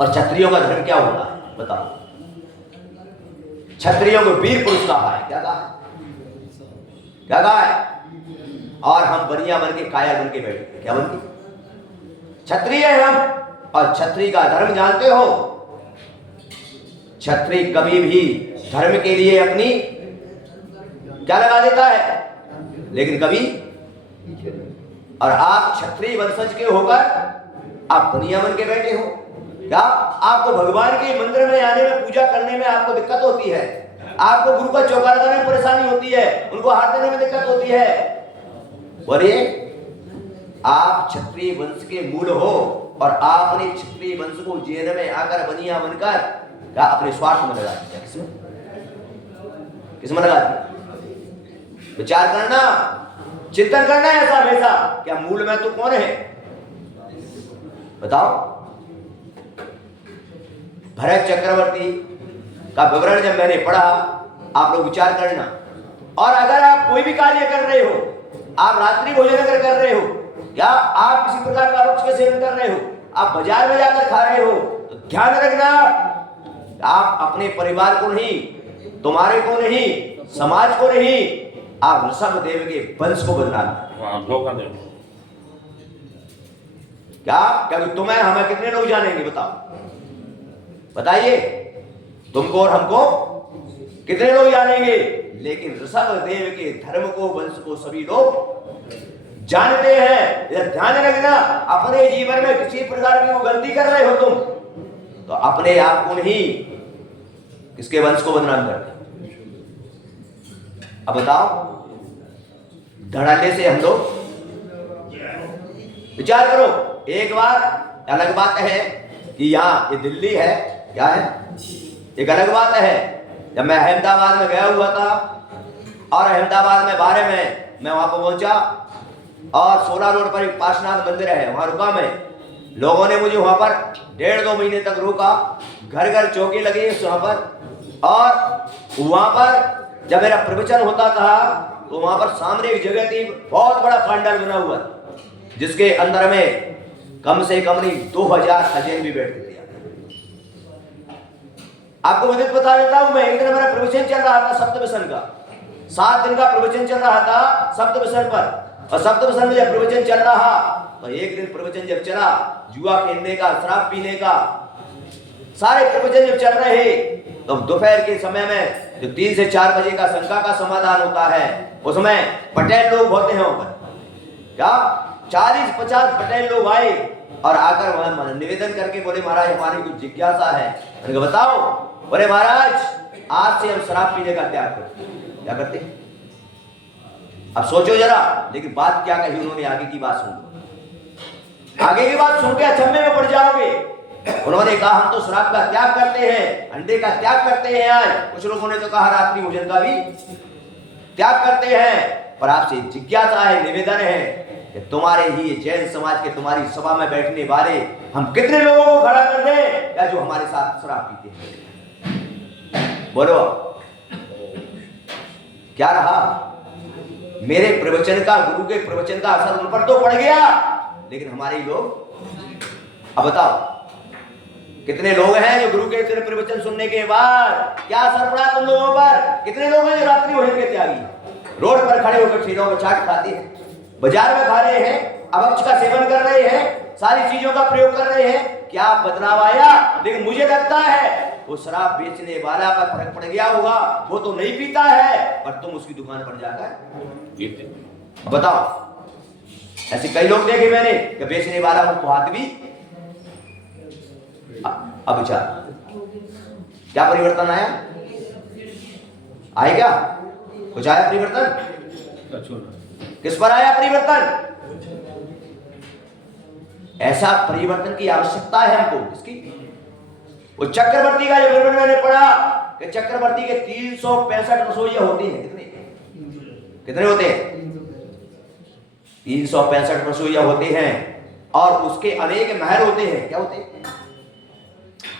और क्षत्रियों का धर्म क्या होता है बताओ? क्षत्रियों को वीर पुरुष कहा है। क्या कहा है? क्या कहा है? और हम बनिया बन के, काया बन के बैठे। क्या बन के? क्षत्रिय है हम। और क्षत्रिय का धर्म जानते हो? क्षत्रिय कभी भी धर्म के लिए अपनी क्या लगा देता है, लेकिन कभी। और आप क्षत्रिय वंशज के होकर आप बनिया बन के बैठे हो। क्या आपको भगवान के मंदिर में आने में, पूजा करने में आपको दिक्कत होती है? आपको गुरु का चौका लगाने में परेशानी होती है, उनको हाथ देने में दिक्कत होती है? बोलिए, आप क्षत्रिय वंश के मूल हो और आपने क्षत्रिय वंश को जैन में आकर बनिया बनकर क्या अपने स्वार्थ में लगा दिया? किसमें लगा दिया? विचार करना, चिंतन करना है ऐसा हमेशा। क्या मूल में तो कौन है बताओ? भरत चक्रवर्ती का विवरण जब मैंने पढ़ा, आप लोग विचार करना। और अगर आप कोई भी कार्य कर रहे हो, आप रात्रि भोजन अगर कर रहे हो, या आप किसी प्रकार का वृक्ष के सेवन कर रहे हो, आप बाजार में जाकर खा रहे हो, तो ध्यान रखना, आप अपने परिवार को नहीं, तुम्हारे को नहीं, समाज को नहीं, आप ऋषभदेव के वंश को बदनाम। क्या? क्योंकि तुम्हें हमें कितने लोग जानेंगे बताओ? बताइए, तुमको और हमको कितने लोग जानेंगे? लेकिन ऋषभदेव के धर्म को, वंश को सभी लोग जानते हैं। यह ध्यान रखना, अपने जीवन में किसी प्रकार की गलती कर रहे हो तुम, तो अपने आप को नहीं, किसके वंश को बदनाम करते? अब बताओ, धड़ल्ले से हम लोग विचार करो। एक बार अलग बात है कि यहाँ ये दिल्ली है, क्या है? एक अलग बात है, जब मैं अहमदाबाद में गया हुआ था और अहमदाबाद में 12 में मैं वहां पर पहुंचा और 16 रोड पर एक पार्श्वनाथ मंदिर है, वहां रुका मैं। लोगों ने मुझे वहां पर 1.5-2 महीने तक रोका, घर घर चौके लगे वहां पर, और वहां पर जब मेरा प्रवचन होता था तो वहां पर सामने एक जगह थी, बहुत बड़ा पंडाल बना हुआ जिसके अंदर में कम से कम नहीं 2000 अजैन भी बैठते थे। आपको विदित बता देता हूं, मैं एक दिन मेरा प्रवचन चल रहा था सप्तव्यसन का, 7 दिन का प्रवचन चल रहा था सप्तव्यसन पर, और सप्तव्यसन में जब प्रवचन चल रहा तो एक दिन प्रवचन जब चला जुआ खेलने का, शराब पीने का, सारे प्रवचन जब चल रहे तो दोपहर के समय में जो 3 से 4 बजे का शंका का समाधान होता है, उसमें पटेल लोग होते हैं ऊपर, क्या 40-50 पटेल लोग आए और आकर वहां निवेदन करके बोले महाराज हमारी कुछ जिज्ञासा है। मैंने कहा बताओ। बोले महाराज आज से हम शराब पीने का त्याग करते। क्या करते? अब सोचो जरा, लेकिन बात क्या कही उन्होंने, आगे की बात सुन, आगे की बात सुन के अचंभे में पड़ जाओगे। उन्होंने कहा हम तो शराब का त्याग करते हैं, अंडे का त्याग करते हैं, आज कुछ लोगों ने तो कहा रात्रि भोजन का भी त्याग करते हैं, पर आपसे जिज्ञासा है, निवेदन है कि तुम्हारे ही जैन समाज के तुम्हारी सभा में बैठने वाले हम कितने लोगों को खड़ा कर दें या जो हमारे साथ शराब पीते हैं? बोलो क्या रहा? मेरे प्रवचन का, गुरु के प्रवचन का असर उन पर तो पड़ गया, लेकिन हमारे लोग, अब बताओ कितने लोग हैं जो गुरु के तेरे प्रवचन सुनने के बाद क्या असर पड़ा तुम लोगों पर? कितने लोग हैं जो रात्रि भोजन के त्यागी, रोड पर खड़े होकर ठेलों में चाट खाते हैं, बाजार में खा रहे हैं, अभक्ष का सेवन कर रहे हैं, सारी चीजों का प्रयोग कर रहे हैं, क्या बदलाव आया? लेकिन मुझे लगता है वो शराब बेचने वाला पर फर्क पड़ गया होगा, वो तो नहीं पीता है, पर तुम उसकी दुकान पर जाकर बताओ। ऐसे कई लोग देखे मैंने कि बेचने वाला वो हाथ भी। अब विचार क्या परिवर्तन आया? आएगा कुछ? आया परिवर्तन? किस पर आया परिवर्तन? ऐसा परिवर्तन की आवश्यकता है हमको। इसकी वो चक्रवर्ती का जो वर्णन मैंने पढ़ा कि चक्रवर्ती के 365 रसोइया होते हैं। कितने होते हैं? 365 रसोइया होते हैं, और उसके अनेक महल होते हैं। क्या होते हैं?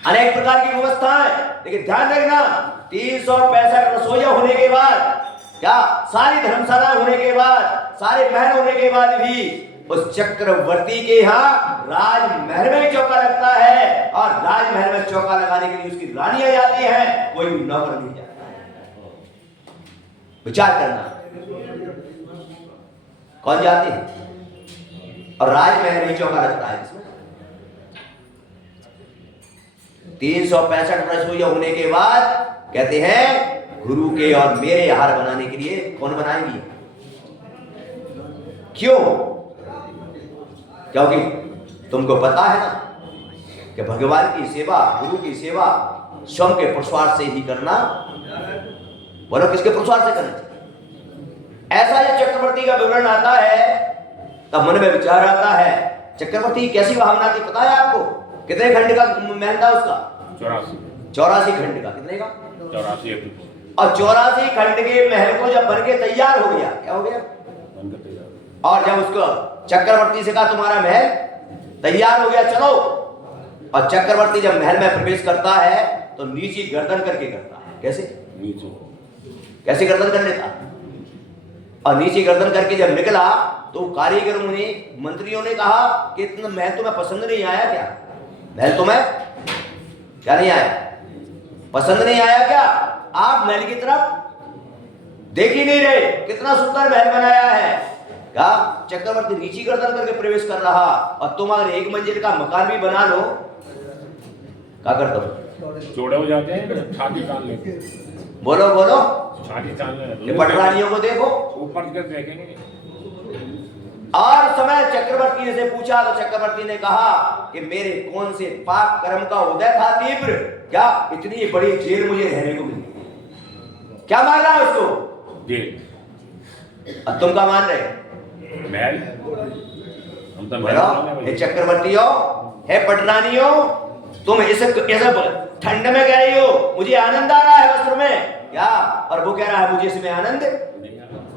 अनेक प्रकार की व्यवस्थाएं। लेकिन ध्यान रखना, 365 रसोइया होने के बाद, क्या सारी धर्मशाला होने के बाद, सारे महल होने के बाद भी उस चक्रवर्ती के यहाँ राजमहल में चौका लगता है, और राजमहल में चौका लगाने के लिए उसकी रानियां जाती हैं, कोई भी नौकर नहीं जाता। विचार करना, कौन जाते हैं? और राजमहल में चौका लगता है। इसमें 365 रसोइया होने के बाद कहते हैं गुरु के और मेरे आहार बनाने के लिए कौन बनाएंगी? क्यों? क्योंकि तुमको पता है ना कि भगवान की सेवा, गुरु की सेवा स्वयं के पुरुषार्थ से ही करना। बोलो किसके पुरुषार्थ से करना चाहिए? ऐसा जब चक्रवर्ती का विवरण आता है तब मन में विचार आता है, चक्रवर्ती कैसी भावना थी पता है आपको? कितने खंड का महल था उसका? 84 खंड का। कितने का? 84। और 84 खंड के महल को जब बन के तैयार हो गया, क्या हो गया? और जब उसको चक्रवर्ती से कहा तुम्हारा महल तैयार हो गया चलो, और चक्रवर्ती जब महल में प्रवेश करता है तो नीचे गर्दन करके करता है। कैसे? नीचे कैसे गर्दन कर लेता? और नीचे गर्दन करके जब निकला तो कारीगरों ने, मंत्रियों ने कहा कि इतना महल तुम्हें पसंद नहीं आया क्या? महल तुम्हें क्या नहीं आया? पसंद नहीं आया क्या? आप महल की तरफ देख ही नहीं रहे, कितना सुंदर महल बनाया है। क्या चक्रवर्ती नीची गर्दन करके प्रवेश कर रहा, और तुम अगर 1 मंजिल का मकान भी बना लो, क्या करते हो? चौड़े हो जाते हैं, छाती तान लेते। बोलो बोलो, छाती तान लेते। पटरानियों को देखो, ऊपर कर देखेंगे। और समय चक्रवर्ती ने से पूछा तो चक्रवर्ती ने कहा कि मेरे कौन से पाप कर्म का उदय था तीव्र, क्या इतनी बड़ी जेल मुझे रहने को मिली? क्या मान रहा है उसको? जेल। अब तुम क्या मान रहे? महल। हम तो हे चक्रवर्तियों, हे पटरानियों, तुम इसे ठंड में कह रही हो मुझे आनंद आ रहा है वस्त्र में, क्या? और वो कह रहा है मुझे इसमें आनंद।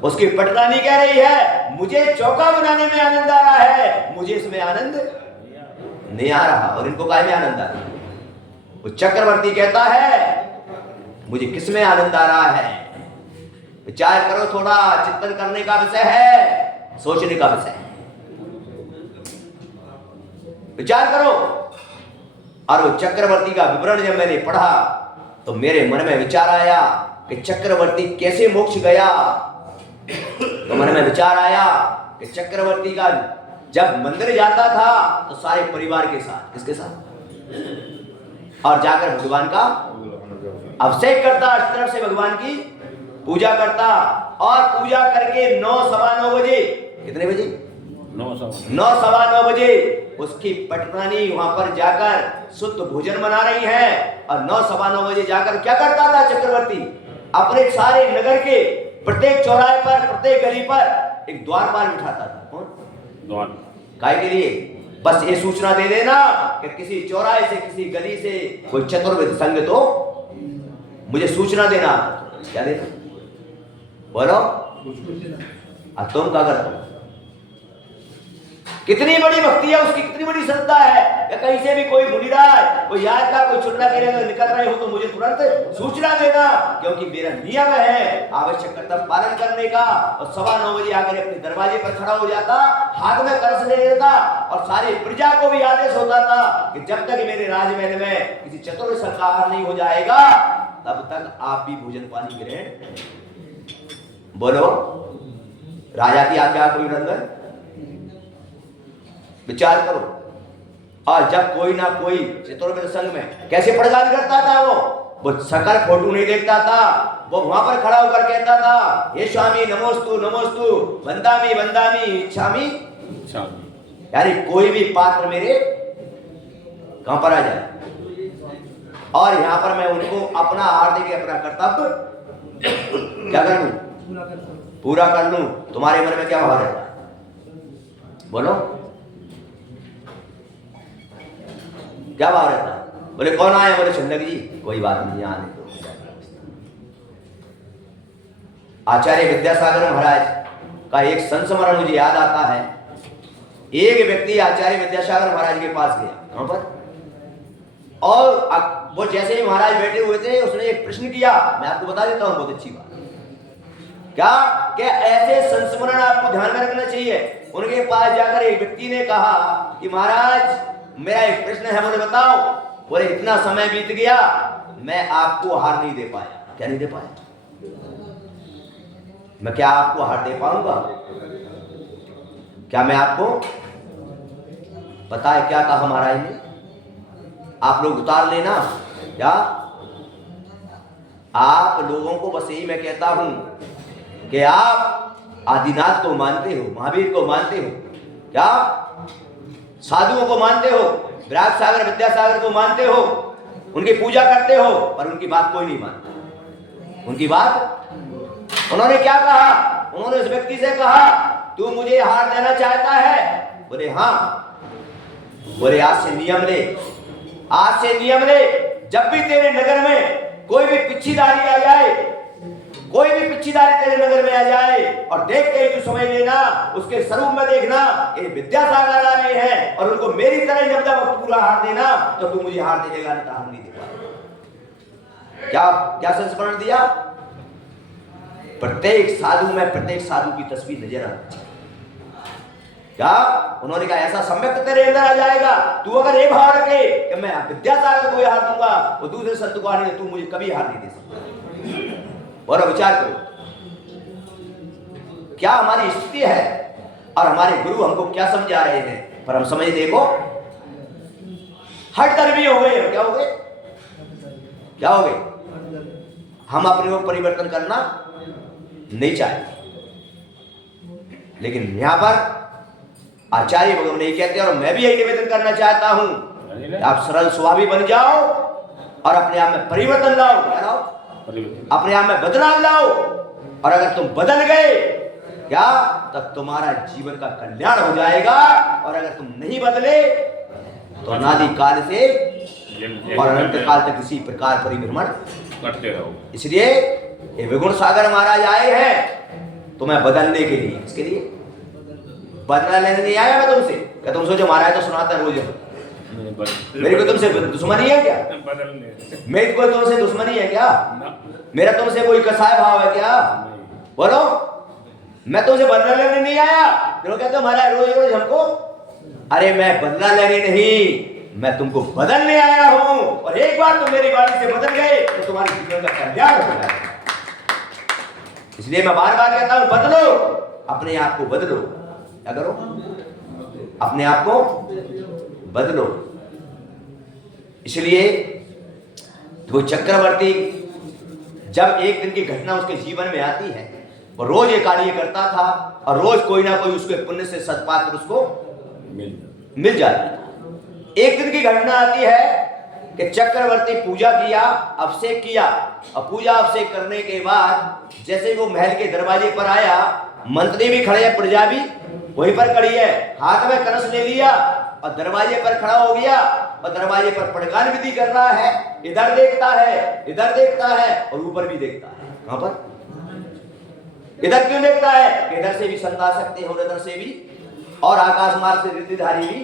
उसकी पटरानी कह रही है मुझे चौका बनाने में आनंद आ रहा है, मुझे इसमें आनंद नहीं आ रहा, और इनको काय में आनंद आ रहा है? वो चक्रवर्ती कहता है मुझे किस में आनंद आ रहा है? विचार करो, थोड़ा चिंतन करने का विषय है, सोचने का विषय है, विचार करो। और वो चक्रवर्ती का विवरण जब मैंने पढ़ा तो मेरे मन में विचार आया कि चक्रवर्ती कैसे मोक्ष गया। तो मन में विचार आया कि चक्रवर्ती का जब मंदिर जाता था तो सारे परिवार के साथ, किसके साथ? और जाकर भगवान का अभिषेक करता, इस तरफ से भगवान की पूजा करता, और पूजा करके 9:15 बजे, कितने बजे? 9:15 बजे उसकी पटरानी वहां पर जाकर शुद्ध भोजन बना रही है। और 9:15 बजे जाकर क्या करता था चक्रवर्ती? अपने सारे नगर के प्रत्येक चौराहे पर, प्रत्येक गली पर एक द्वारपाल बिठाता था। कौन? द्वार। काय के लिए? बस ये सूचना दे देना कि किसी चौराहे से, किसी गली से कोई चतुर्विद संग तो मुझे सूचना देना। क्या देना? बोलो। अब तुम क्या करते हो? कितनी बड़ी भक्ति है उसकी, कितनी बड़ी श्रद्धा है। या कहीं से भी कोई मुनिराज, कोई याद का कोई छुट्टा के लिए निकल रहे हो तो मुझे तुरंत सूचना देना, क्योंकि मेरा नियम है आवश्यक कर्तव्य पालन करने का। और 9:15 बजे आकर अपने दरवाजे पर खड़ा हो जाता, हाथ में कलश ले लेता, और सारी प्रजा को भी आदेश होता था कि जब तक मेरे राजमहल में किसी चतुर शाकाहार नहीं हो जाएगा तब तक आप भी भोजन पानी ग्रहण। बोलो, राजा की आज्ञा कोई उल्लंघन? विचार करो। और जब कोई ना कोई चतुर्वेद संघ में कैसे प्रदान करता था, वो सकल फोटो नहीं देखता था, वो वहां पर खड़ा होकर कहता था हे स्वामी नमोस्तु नमोस्तु, वंदामि वंदामि इच्छामि। यानी कोई भी पात्र मेरे कहां पर आ जाए, और यहां पर मैं उनको अपना आहार देके अपना कर्तव्य क्या कर लूं? पूरा कर लूं। तुम्हारे मन में क्या भाव रहता है? बोलो, क्या भाव रहता है? बोले कौन आए? बोले चंदक जी। कोई बात नहीं, आने दो। आचार्य विद्यासागर महाराज का एक संस्मरण मुझे याद आता है। एक व्यक्ति आचार्य विद्यासागर महाराज के पास गया, कहां पर, और वो जैसे ही महाराज बैठे हुए थे उसने एक प्रश्न किया। मैं आपको बता देता हूं, बहुत अच्छी बात। क्या ऐसे संस्मरण आपको ध्यान में रखना चाहिए। उनके पास जाकर एक व्यक्ति ने कहा कि महाराज मेरा एक प्रश्न है, मुझे बताओ। बोले इतना समय बीत गया, मैं आपको आहार नहीं दे पाया। क्या नहीं दे पाया? मैं क्या आपको आहार दे पाऊंगा? क्या मैं आपको, पता है क्या कहा महाराज ने? आप लोग उतार लेना। क्या आप लोगों को बस यही मैं कहता हूं कि आप आदिनाथ को मानते हो, महावीर को मानते हो, क्या साधुओं को मानते हो, विराट सागर विद्यासागर को मानते हो, उनकी पूजा करते हो, पर उनकी बात कोई नहीं मानता। उनकी बात, उन्होंने क्या कहा? उन्होंने उस व्यक्ति से कहा तू मुझे हार देना चाहता है? बोले हाँ। बोले आज से नियम ले, आज से नियम ले, जब भी तेरे नगर में कोई भी पिच्छीदारी आ जाए, कोई भी पिच्छीदारी तेरे नगर में आ जाए, और देख के तू समझ लेना, उसके स्वरूप में देखना ये विद्यासागर आ रहे हैं, और उनको मेरी तरह जब तक पूरा हार देना तो तू मुझे हार दे देगा, नहीं तो हार नहीं दे पाएगा। क्या क्या संस्मरण दिया? प्रत्येक साधु में प्रत्येक साधु की तस्वीर नजर आती है। क्या उन्होंने कहा ऐसा सम्यक तेरे अंदर आ जाएगा, तू अगर ये भाव रखे कि मैं विद्यासागर को हार दूंगा, वो दूसरे संत को हार, तू मुझे कभी हार नहीं दे सकता। और विचार करो क्या हमारी स्थिति है, और हमारे गुरु हमको क्या समझा रहे हैं, पर हम समझ देखो हट कर्मी हो गए। क्या हो गए? क्या हो गए? हम अपने को परिवर्तन करना नहीं चाहते, लेकिन यहां पर आचार्य भगवान नहीं कहते, और मैं भी यही निवेदन करना चाहता हूं, आप सरल स्वभावी बन जाओ और अपने आप में परिवर्तन लाओ। क्या लाओ? अपने आप में बदलाव लाओ, और अगर तुम बदल गए क्या, तब तुम्हारा जीवन का कल्याण हो जाएगा। और अगर तुम नहीं बदले तो अनादि काल से और अनंत काल तक इसी प्रकार परिभ्रमण करते रहो। इसलिए ये विगुण सागर महाराज आए हैं तुम्हें बदलने के लिए। इसके लिए बदला लेने नहीं आया मैं तुमसे, क्या तुम सोचो महाराज तो सुनाता है रोज, मेरी कोई तुमसे दुश्मनी है क्या? बदलने मेरी कोई तुमसे दुश्मनी है क्या? ना मेरा तुमसे कोई कसाय भाव है क्या? बोलो, मैं तुमसे बदला लेने नहीं आया। जो कहते हो महाराज रोज रोज हमको, अरे मैं बदला लेने नहीं, मैं तुमको बदलने आया हूं। और एक बार तुम मेरी वाणी से बदल गए तो तुम्हारे जीवन का कल्याण हो जाएगा। इसलिए मैं बार बार कहता हूं, बदलो, अपने आप को बदलो। क्या करो? अपने आप को बदलो। इसलिए तो चक्रवर्ती जब एक दिन की घटना उसके जीवन में आती है, वो रोज ये कार्य करता था और रोज कोई ना कोई उसके पुण्य से सत्पात्र उसको मिल जाता था। एक दिन की घटना आती है कि चक्रवर्ती पूजा किया, अभिषेक किया, और पूजा अभिषेक करने के बाद जैसे वो महल के दरवाजे पर आया, मंत्री भी खड़े हैं, प्रजा भी वहीं पर खड़ी है, हाथ में कलश ले लिया और दरवाजे पर खड़ा हो गया और दरवाजे पर पड़कान विधि कर रहा है। इधर देखता है, इधर देखता है और ऊपर भी देखता है। कहां पर? इधर क्यों देखता है? इधर से भी संत आ सकते हो, उधर से भी, और आकाश मार्ग से रिद्धिधारी भी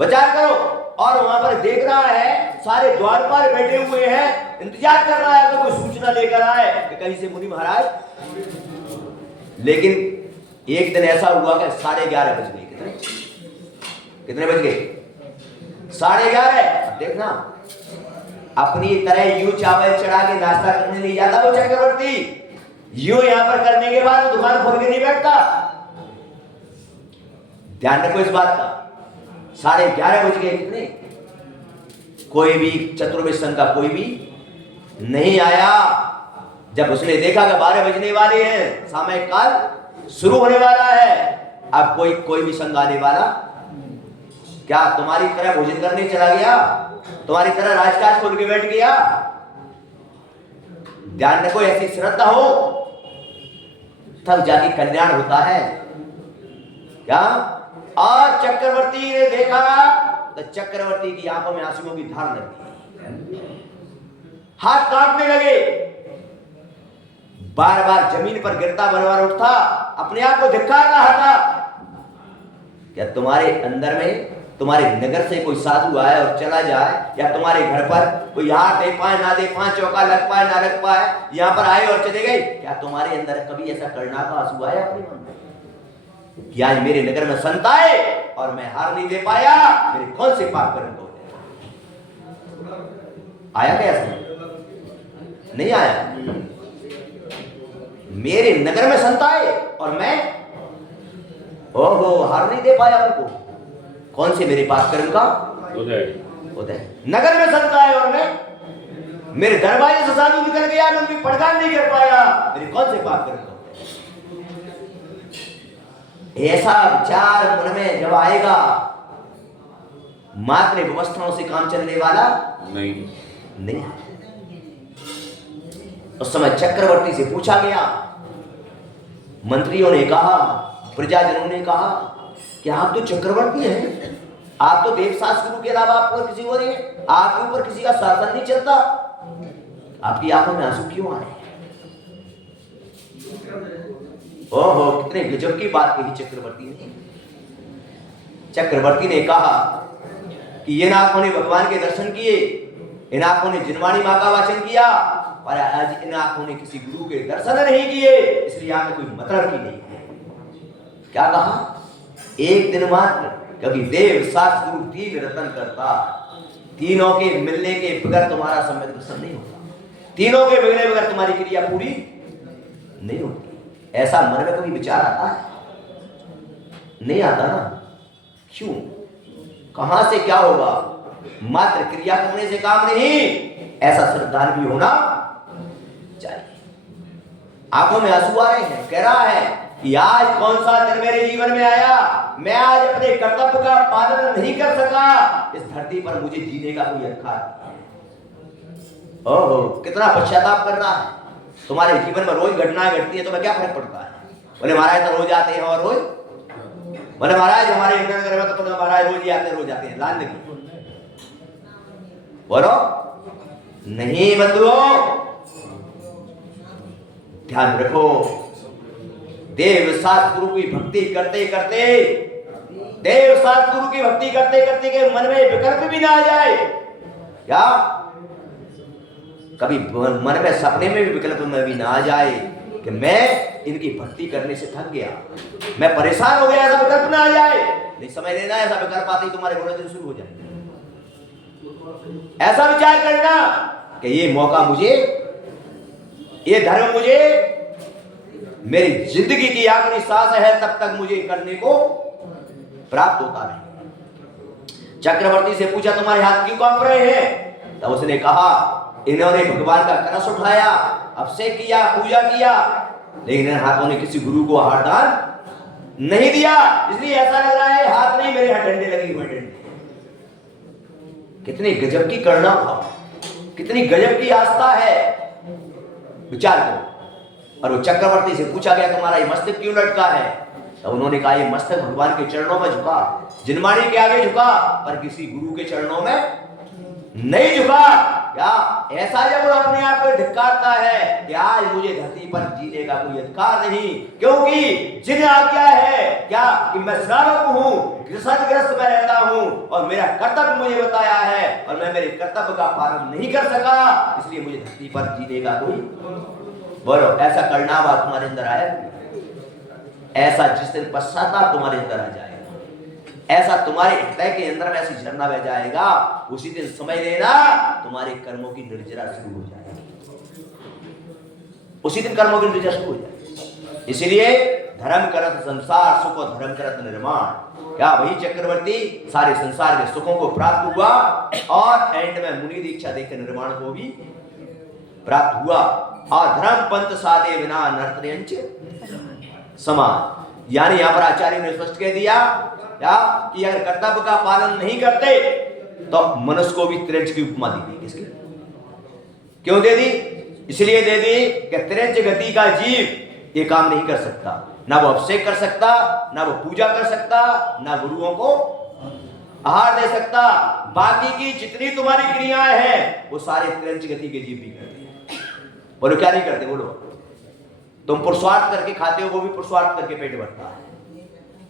विचार करो। और वहां पर देख रहा है, सारे द्वारपाल बैठे हुए हैं, इंतजार कर रहा है तो कोई सूचना लेकर आए कि कहीं से मुनि महाराज। लेकिन एक दिन ऐसा हुआ कि 11:30 बज गए। कितने बज गए? 11:30। देखना, अपनी तरह यूं चावल चढ़ा के नाश्ता करने नहीं जाता वो चक्रवर्ती। यूं यहां पर करने के बाद दुकान खोल के नहीं बैठता। ध्यान रखो इस बात का। 11:30 बज गए। कितने? कोई भी चतुर्वेद संघ का कोई भी नहीं आया। जब उसने देखा कि 12 बजने वाले हैं, सामयिक काल शुरू होने वाला है, अब कोई भी संघ आने वाला, क्या तुम्हारी तरह भोजन करने चला गया? तुम्हारी तरह राजकाज खोल के बैठ गया? ध्यान रखो, ऐसी श्रद्धा हो तब जाके कल्याण होता है। क्या? और चक्रवर्ती ने देखा तो चक्रवर्ती की आंखों में आंसुओं की धार लगी, हाथ कांपने लगे, बार बार जमीन पर गिरता बार उठता, अपने आप को धिक्कार रहा था। क्या तुम्हारे अंदर में, तुम्हारे नगर से कोई साधु आए और चला जाए, या तुम्हारे घर पर कोई हाथ दे पाए ना दे पाए, चौका लग पाए ना लग पाए, यहां पर आए और चले गए, क्या तुम्हारे अंदर कभी ऐसा करुणा का आंसू आया अपने मन में कि आज मेरे नगर में संत आए और मैं हार नहीं दे पाया, मेरे कौन से पाप कर्म हो गए? आया क्या ऐसा? नहीं आया। मेरे नगर में संत आए और मैं ओहो हार नहीं दे पाया उनको, कौन से मेरे पाप कर्म का उदय। नगर में संत आए और मैं, मेरे दरवाजे से साधु निकल गया, मैं उनकी पड़ताल नहीं कर पाया, मेरे कौन से पाप कर्म का? ऐसा विचार मन में जब आएगा, मात्र व्यवस्थाओं से काम चलने वाला नहीं। उस समय चक्रवर्ती से पूछा गया, मंत्रियों ने कहा, प्रजाजनों ने कहा कि आप तो चक्रवर्ती हैं, आप तो देवशास्त्र गुरु के अलावा आप पर किसी और हैं, आपके ऊपर किसी का शासन नहीं चलता, आपकी आंखों में आंसू क्यों आए? ओहो, कितने गजब की बात कही चक्रवर्ती ने। चक्रवर्ती ने कहा कि इन आंखों ने भगवान के दर्शन किए, इन आंखों ने जिनवाणी मां का वाचन किया, और आज इन आंखों ने किसी गुरु के दर्शन नहीं किए, इसलिए आंखें कोई मतलब की नहीं है। क्या कहा? एक दिन मात्र, क्योंकि देव शास्त्र गुरु तीन रतन करता, तीनों के मिलने के बगैर तुम्हारा सम्यक दर्शन नहीं होता, तीनों के मिलने बगैर तुम्हारी क्रिया पूरी नहीं होती। ऐसा मन में कभी विचार आता है? नहीं आता ना। क्यों? कहां से क्या होगा? मात्र क्रिया करने से काम नहीं, ऐसा श्रद्धान भी होना चाहिए। आंखों में आंसू आ रहे हैं, कह रहा है कि आज कौन सा दिन मेरे जीवन में आया, मैं आज अपने कर्तव्य का पालन नहीं कर सका, इस धरती पर मुझे जीने का कोई अधिकार नहीं। ओहो, कितना पश्चाताप कर रहा है। तुम्हारे जीवन में रोज घटनाएं घटती है, तुम्हें क्या फर्क पड़ता है? बोले महाराज तो रोज आते हैं और रोज, बोले महाराज हमारे नगर में तो महाराज रोज ही आते हैं, रोज आते हैं, लान लगी। बोलो नहीं बंधुओं, ध्यान रखो, देव शास्त्र गुरु की भक्ति करते करते देव साथ गुरु की भक्ति करते करते के मन में विकल्प भी ना आ जाए। क्या कभी मन में सपने में भी विकल्प में भी ना आ जाए कि मैं इनकी भक्ति करने से थक गया, मैं परेशान हो गया, ऐसा विकल्प ना आ जाए। नहीं समझ लेना, ऐसा विकल्प आते ही तुम्हारे बुरे दिन शुरू हो जाए। ऐसा विचार करना कि ये मौका मुझे, ये धर्म मुझे मेरी जिंदगी की आखिरी सांस है तब तक मुझे करने को प्राप्त होता नहीं। चक्रवर्ती से पूछा तुम्हारे हाथ क्यों कांप रहे हैं? तब उसने कहा इन्होंने भगवान का कलश उठाया, अभिषेक किया, पूजा किया, लेकिन इन हाथों ने किसी गुरु को हाथ दान नहीं दिया, इसलिए ऐसा लग रहा है हाथ नहीं, मेरे हाथ डंडे लगे हुए डंडे। कितनी गजब की करुणा भाव, कितनी गजब की आस्था है, विचार करो। और वो चक्रवर्ती से पूछा गया तुम्हारा ये मस्तक क्यों लटका है? तो उन्होंने कहा ये मस्तक भगवान के चरणों में झुका, जिनवाणी के आगे झुका, पर किसी गुरु के चरणों में नहीं झुका। क्या ऐसा जब वो अपने आप को धिक्कारता है कि आज मुझे धरती पर जीने का कोई अधिकार नहीं, क्योंकि जिन्हें आज्ञा है क्या कि मैं श्रावक हूं, ग्रस्त में रहता हूं और मेरा कर्तव्य मुझे बताया है और मैं मेरे कर्तव्य का पालन नहीं कर सका, इसलिए मुझे धरती पर जीने का कोई, बोलो ऐसा करना बात तुम्हारे अंदर आया? ऐसा जिस दिन पश्चाताप तुम्हारे अंदर आ जाएगा, ऐसा तुम्हारे हृदय के अंदर में ऐसी झरना बह जाएगा, उसी दिन समझ लेना तुम्हारे कर्मों की निर्जरा शुरू हो जाएगी, उसी दिन कर्मों की निर्जरा शुरू हो जाएगी। इसलिए धर्म करत संसार सुख और धर्म करत निर्माण। क्या वही चक्रवर्ती सारे संसार के सुखों को प्राप्त हुआ और एंड में मुनि दीक्षा देकर निर्माण को भी प्राप्त हुआ। और धर्म पंथ साधे बिना नर्तयंच समान, यानी यहां पर आचार्य ने स्पष्ट कह दिया क्या कि अगर कर्तव्य का पालन नहीं करते तो मनुष्य को भी त्रिंच की उपमा दी गई। किसकी क्यों दे दी? इसलिए दे दी कि त्रिंच गति का जीव ये काम नहीं कर सकता, ना वो अभिषेक कर सकता, ना वो पूजा कर सकता, ना गुरुओं को आहार दे सकता। बाकी की जितनी तुम्हारी क्रियाएं हैं वो सारे त्रिंच गति के जीव भी करते हैं। बोलो क्या नहीं करते? बोलो तुम पुरुषार्थ करके खाते हो, वो भी पुरुषार्थ करके पेट भरता है,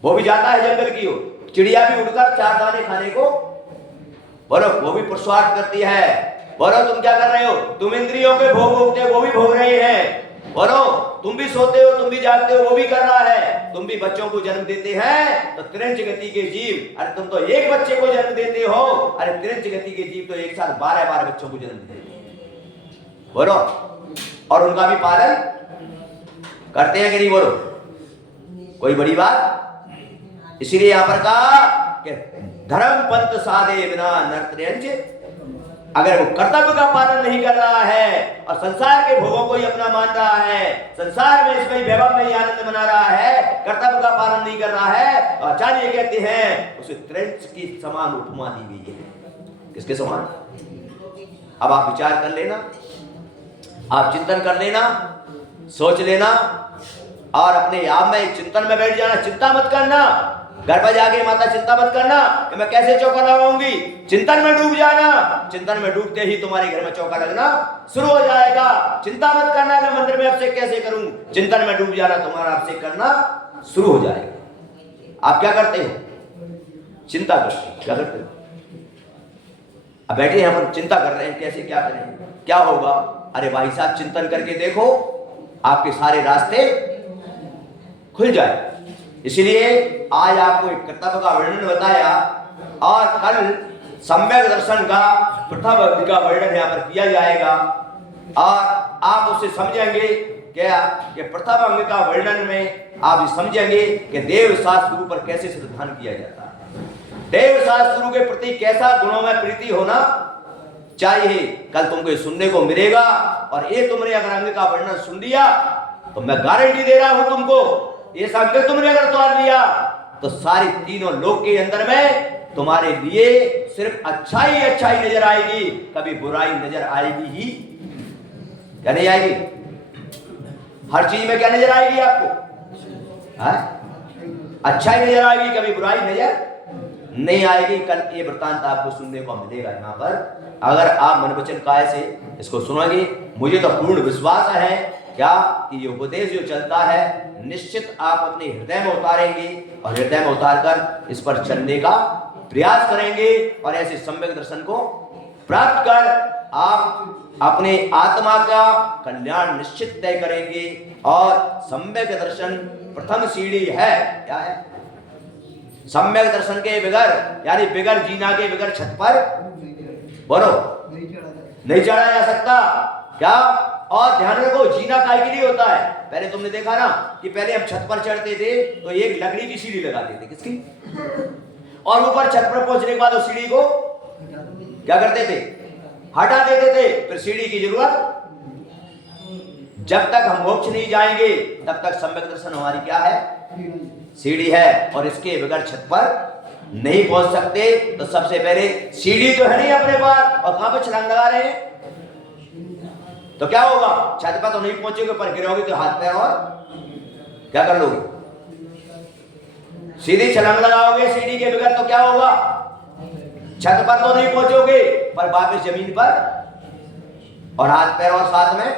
वो भी जाता है जंगल की ओर, चिड़िया भी उड़कर 4 दाने खाने को, बोलो वो भी पुरुषार्थ करती है। बोलो तुम क्या कर रहे हो? तुम इंद्रियों के भोग भोगते हो, वो भी भोग रहे हैं। बोलो तुम भी सोते हो, तुम भी जागते हो, वो भी कर रहा है। तुम भी बच्चों को जन्म देते हैं, तो त्रिंच गति के जीव, अरे तुम तो एक बच्चे को जन्म देते हो, अरे त्रिंच गति के जीव तो एक साथ 12 बच्चों को जन्म देते हैं। बोलो और उनका भी पालन करते हैं कि नहीं? बोलो कोई बड़ी बात? इसीलिए यहां पर कहा कि धर्म पंथ साधे बिना नर्तयंच, अगर वो कर्तव्य का पालन नहीं कर रहा है और संसार के भोगों को ही अपना मान रहा है, संसार में इसमें वैभव में ही आनंद मना रहा है, कर्तव्य का पालन नहीं कर रहा है, तो आचार्य कहते हैं उसे त्रिंच की समान उपमा दी गई है। किसके समान? अब आप विचार कर लेना, आप चिंतन कर लेना, सोच लेना और अपने आप में चिंतन में बैठ जाना। चिंता मत करना, घर पर जाके माता चिंता मत करना कि मैं कैसे चौका लगाऊंगी, चिंतन में डूब जाना। चिंतन में डूबते ही तुम्हारे घर में चौका लगना शुरू हो जाएगा। चिंता मत करना मैं मंदिर में अभिषेक कैसे करूं, चिंतन में डूब जाना, तुम्हारा अभिषेक करना शुरू हो जाएगा। आप क्या करते हो? चिंता करते हो। क्या करते हो? अब बैठे यहां पर चिंता कर रहे हैं कैसे क्या करें, क्या होगा। अरे भाई साहब चिंतन करके देखो, आपके सारे रास्ते खुल जाए। इसलिए आज आपको एक कर्तव्य का वर्णन बताया और कल सम्यक दर्शन का प्रथम अवधि का वर्णन यहाँ पर किया जाएगा और आप उसे समझेंगे क्या कि प्रथम अंग का वर्णन में आप समझेंगे कि देव शास्त्र गुरु पर कैसे श्रद्धान किया जाता है, देव शास्त्र गुरु के प्रति कैसा गुणों में प्रीति होना चाहिए। कल तुमको सुनने को मिलेगा और ये तुमने अगर अंग का वर्णन सुन लिया तो मैं गारंटी दे रहा हूं तुमको, ये संकल्प तुमने अगर तोड़ लिया तो सारी तीनों लोक के अंदर में तुम्हारे लिए सिर्फ अच्छाई अच्छाई नजर आएगी, कभी बुराई नजर आएगी ही क्या नहीं आएगी? हर चीज में क्या नजर आएगी आपको? अच्छाई नजर आएगी, कभी बुराई नजर नहीं आएगी। कल ये वृत्तांत आपको सुनने को मिलेगा यहाँ पर, अगर आप मन वचन काय से इसको सुनोगे। मुझे तो पूर्ण विश्वास है क्या कि ये उपदेश जो चलता है निश्चित आप अपने हृदय में उतारेंगे और हृदय में उतारकर इस पर चलने का प्रयास करेंगे और ऐसे सम्यक दर्शन को प्राप्त कर आप अपने आत्मा का कल्याण निश्चित तय करेंगे। और सम्यक दर्शन प्रथम सीढ़ी है। क्या है? सम्यक दर्शन के बगैर यानी बिगर जीना के बगैर छत पर बोलो नहीं चढ़ा जा सकता। क्या? और ध्यान रखो, जीना काय के लिए होता है? पहले तुमने देखा ना कि पहले हम छत पर चढ़ते थे तो एक लकड़ी की सीढ़ी लगाते थे। किसकी? और ऊपर छत पर पहुंचने के बाद उस सीढ़ी को क्या करते थे? हटा देते थे। फिर सीढ़ी की जरूरत, जब तक हम मोक्ष नहीं जाएंगे तब तक सम्यक दर्शन हमारी क्या है? सीढ़ी है। और इसके बगैर छत पर नहीं पहुंच सकते। तो सबसे पहले सीढ़ी तो है नहीं अपने पास, और कहां पर छलांग लगा रहे हैं? तो क्या होगा? छत पर तो नहीं पहुंचोगे, पर गिरोगे तो हाथ पैर और क्या कर लोगे? सीधी छलांग लगाओगे सीढ़ी के बगैर तो क्या होगा? छत पर तो नहीं पहुंचोगे, पर वापस जमीन पर और हाथ पैर और साथ में।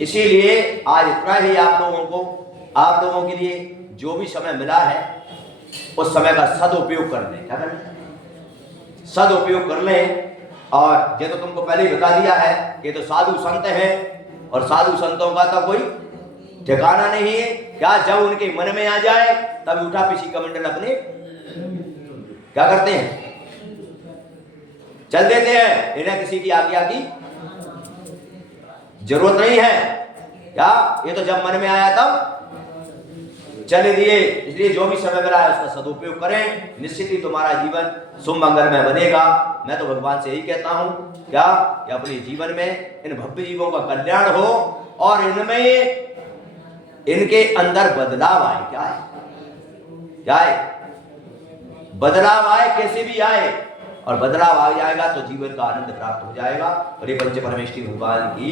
इसीलिए आज इतना ही आप लोगों के लिए जो भी समय मिला है उस समय का सदुपयोग कर लें। क्या कर लें? सदुपयोग कर लें। और ये तो तुमको पहले ही बता दिया है कि तो साधु संत हैं और साधु संतों का तो कोई ठिकाना नहीं है। क्या? जब उनके मन में आ जाए तब उठा पीछी कमंडल अपने क्या करते हैं? चल देते हैं। इन्हें किसी की आज्ञा की जरूरत नहीं है। क्या? ये तो जब मन में आया तब चले दिए। इसलिए जो भी समय मिला है उसका सदुपयोग करें। निश्चित ही तुम्हारा जीवन शुभ मंगलमय बनेगा। मैं तो भगवान से यही कहता हूं क्या कि अपने जीवन में इन भव्य जीवों का कल्याण हो और इनमें इनके अंदर बदलाव आए। क्या है? क्या है? बदलाव आए, कैसे भी आए, और बदलाव आ जाएगा तो जीवन का आनंद प्राप्त हो जाएगा। और ये पंच परमेष्ठी भगवान की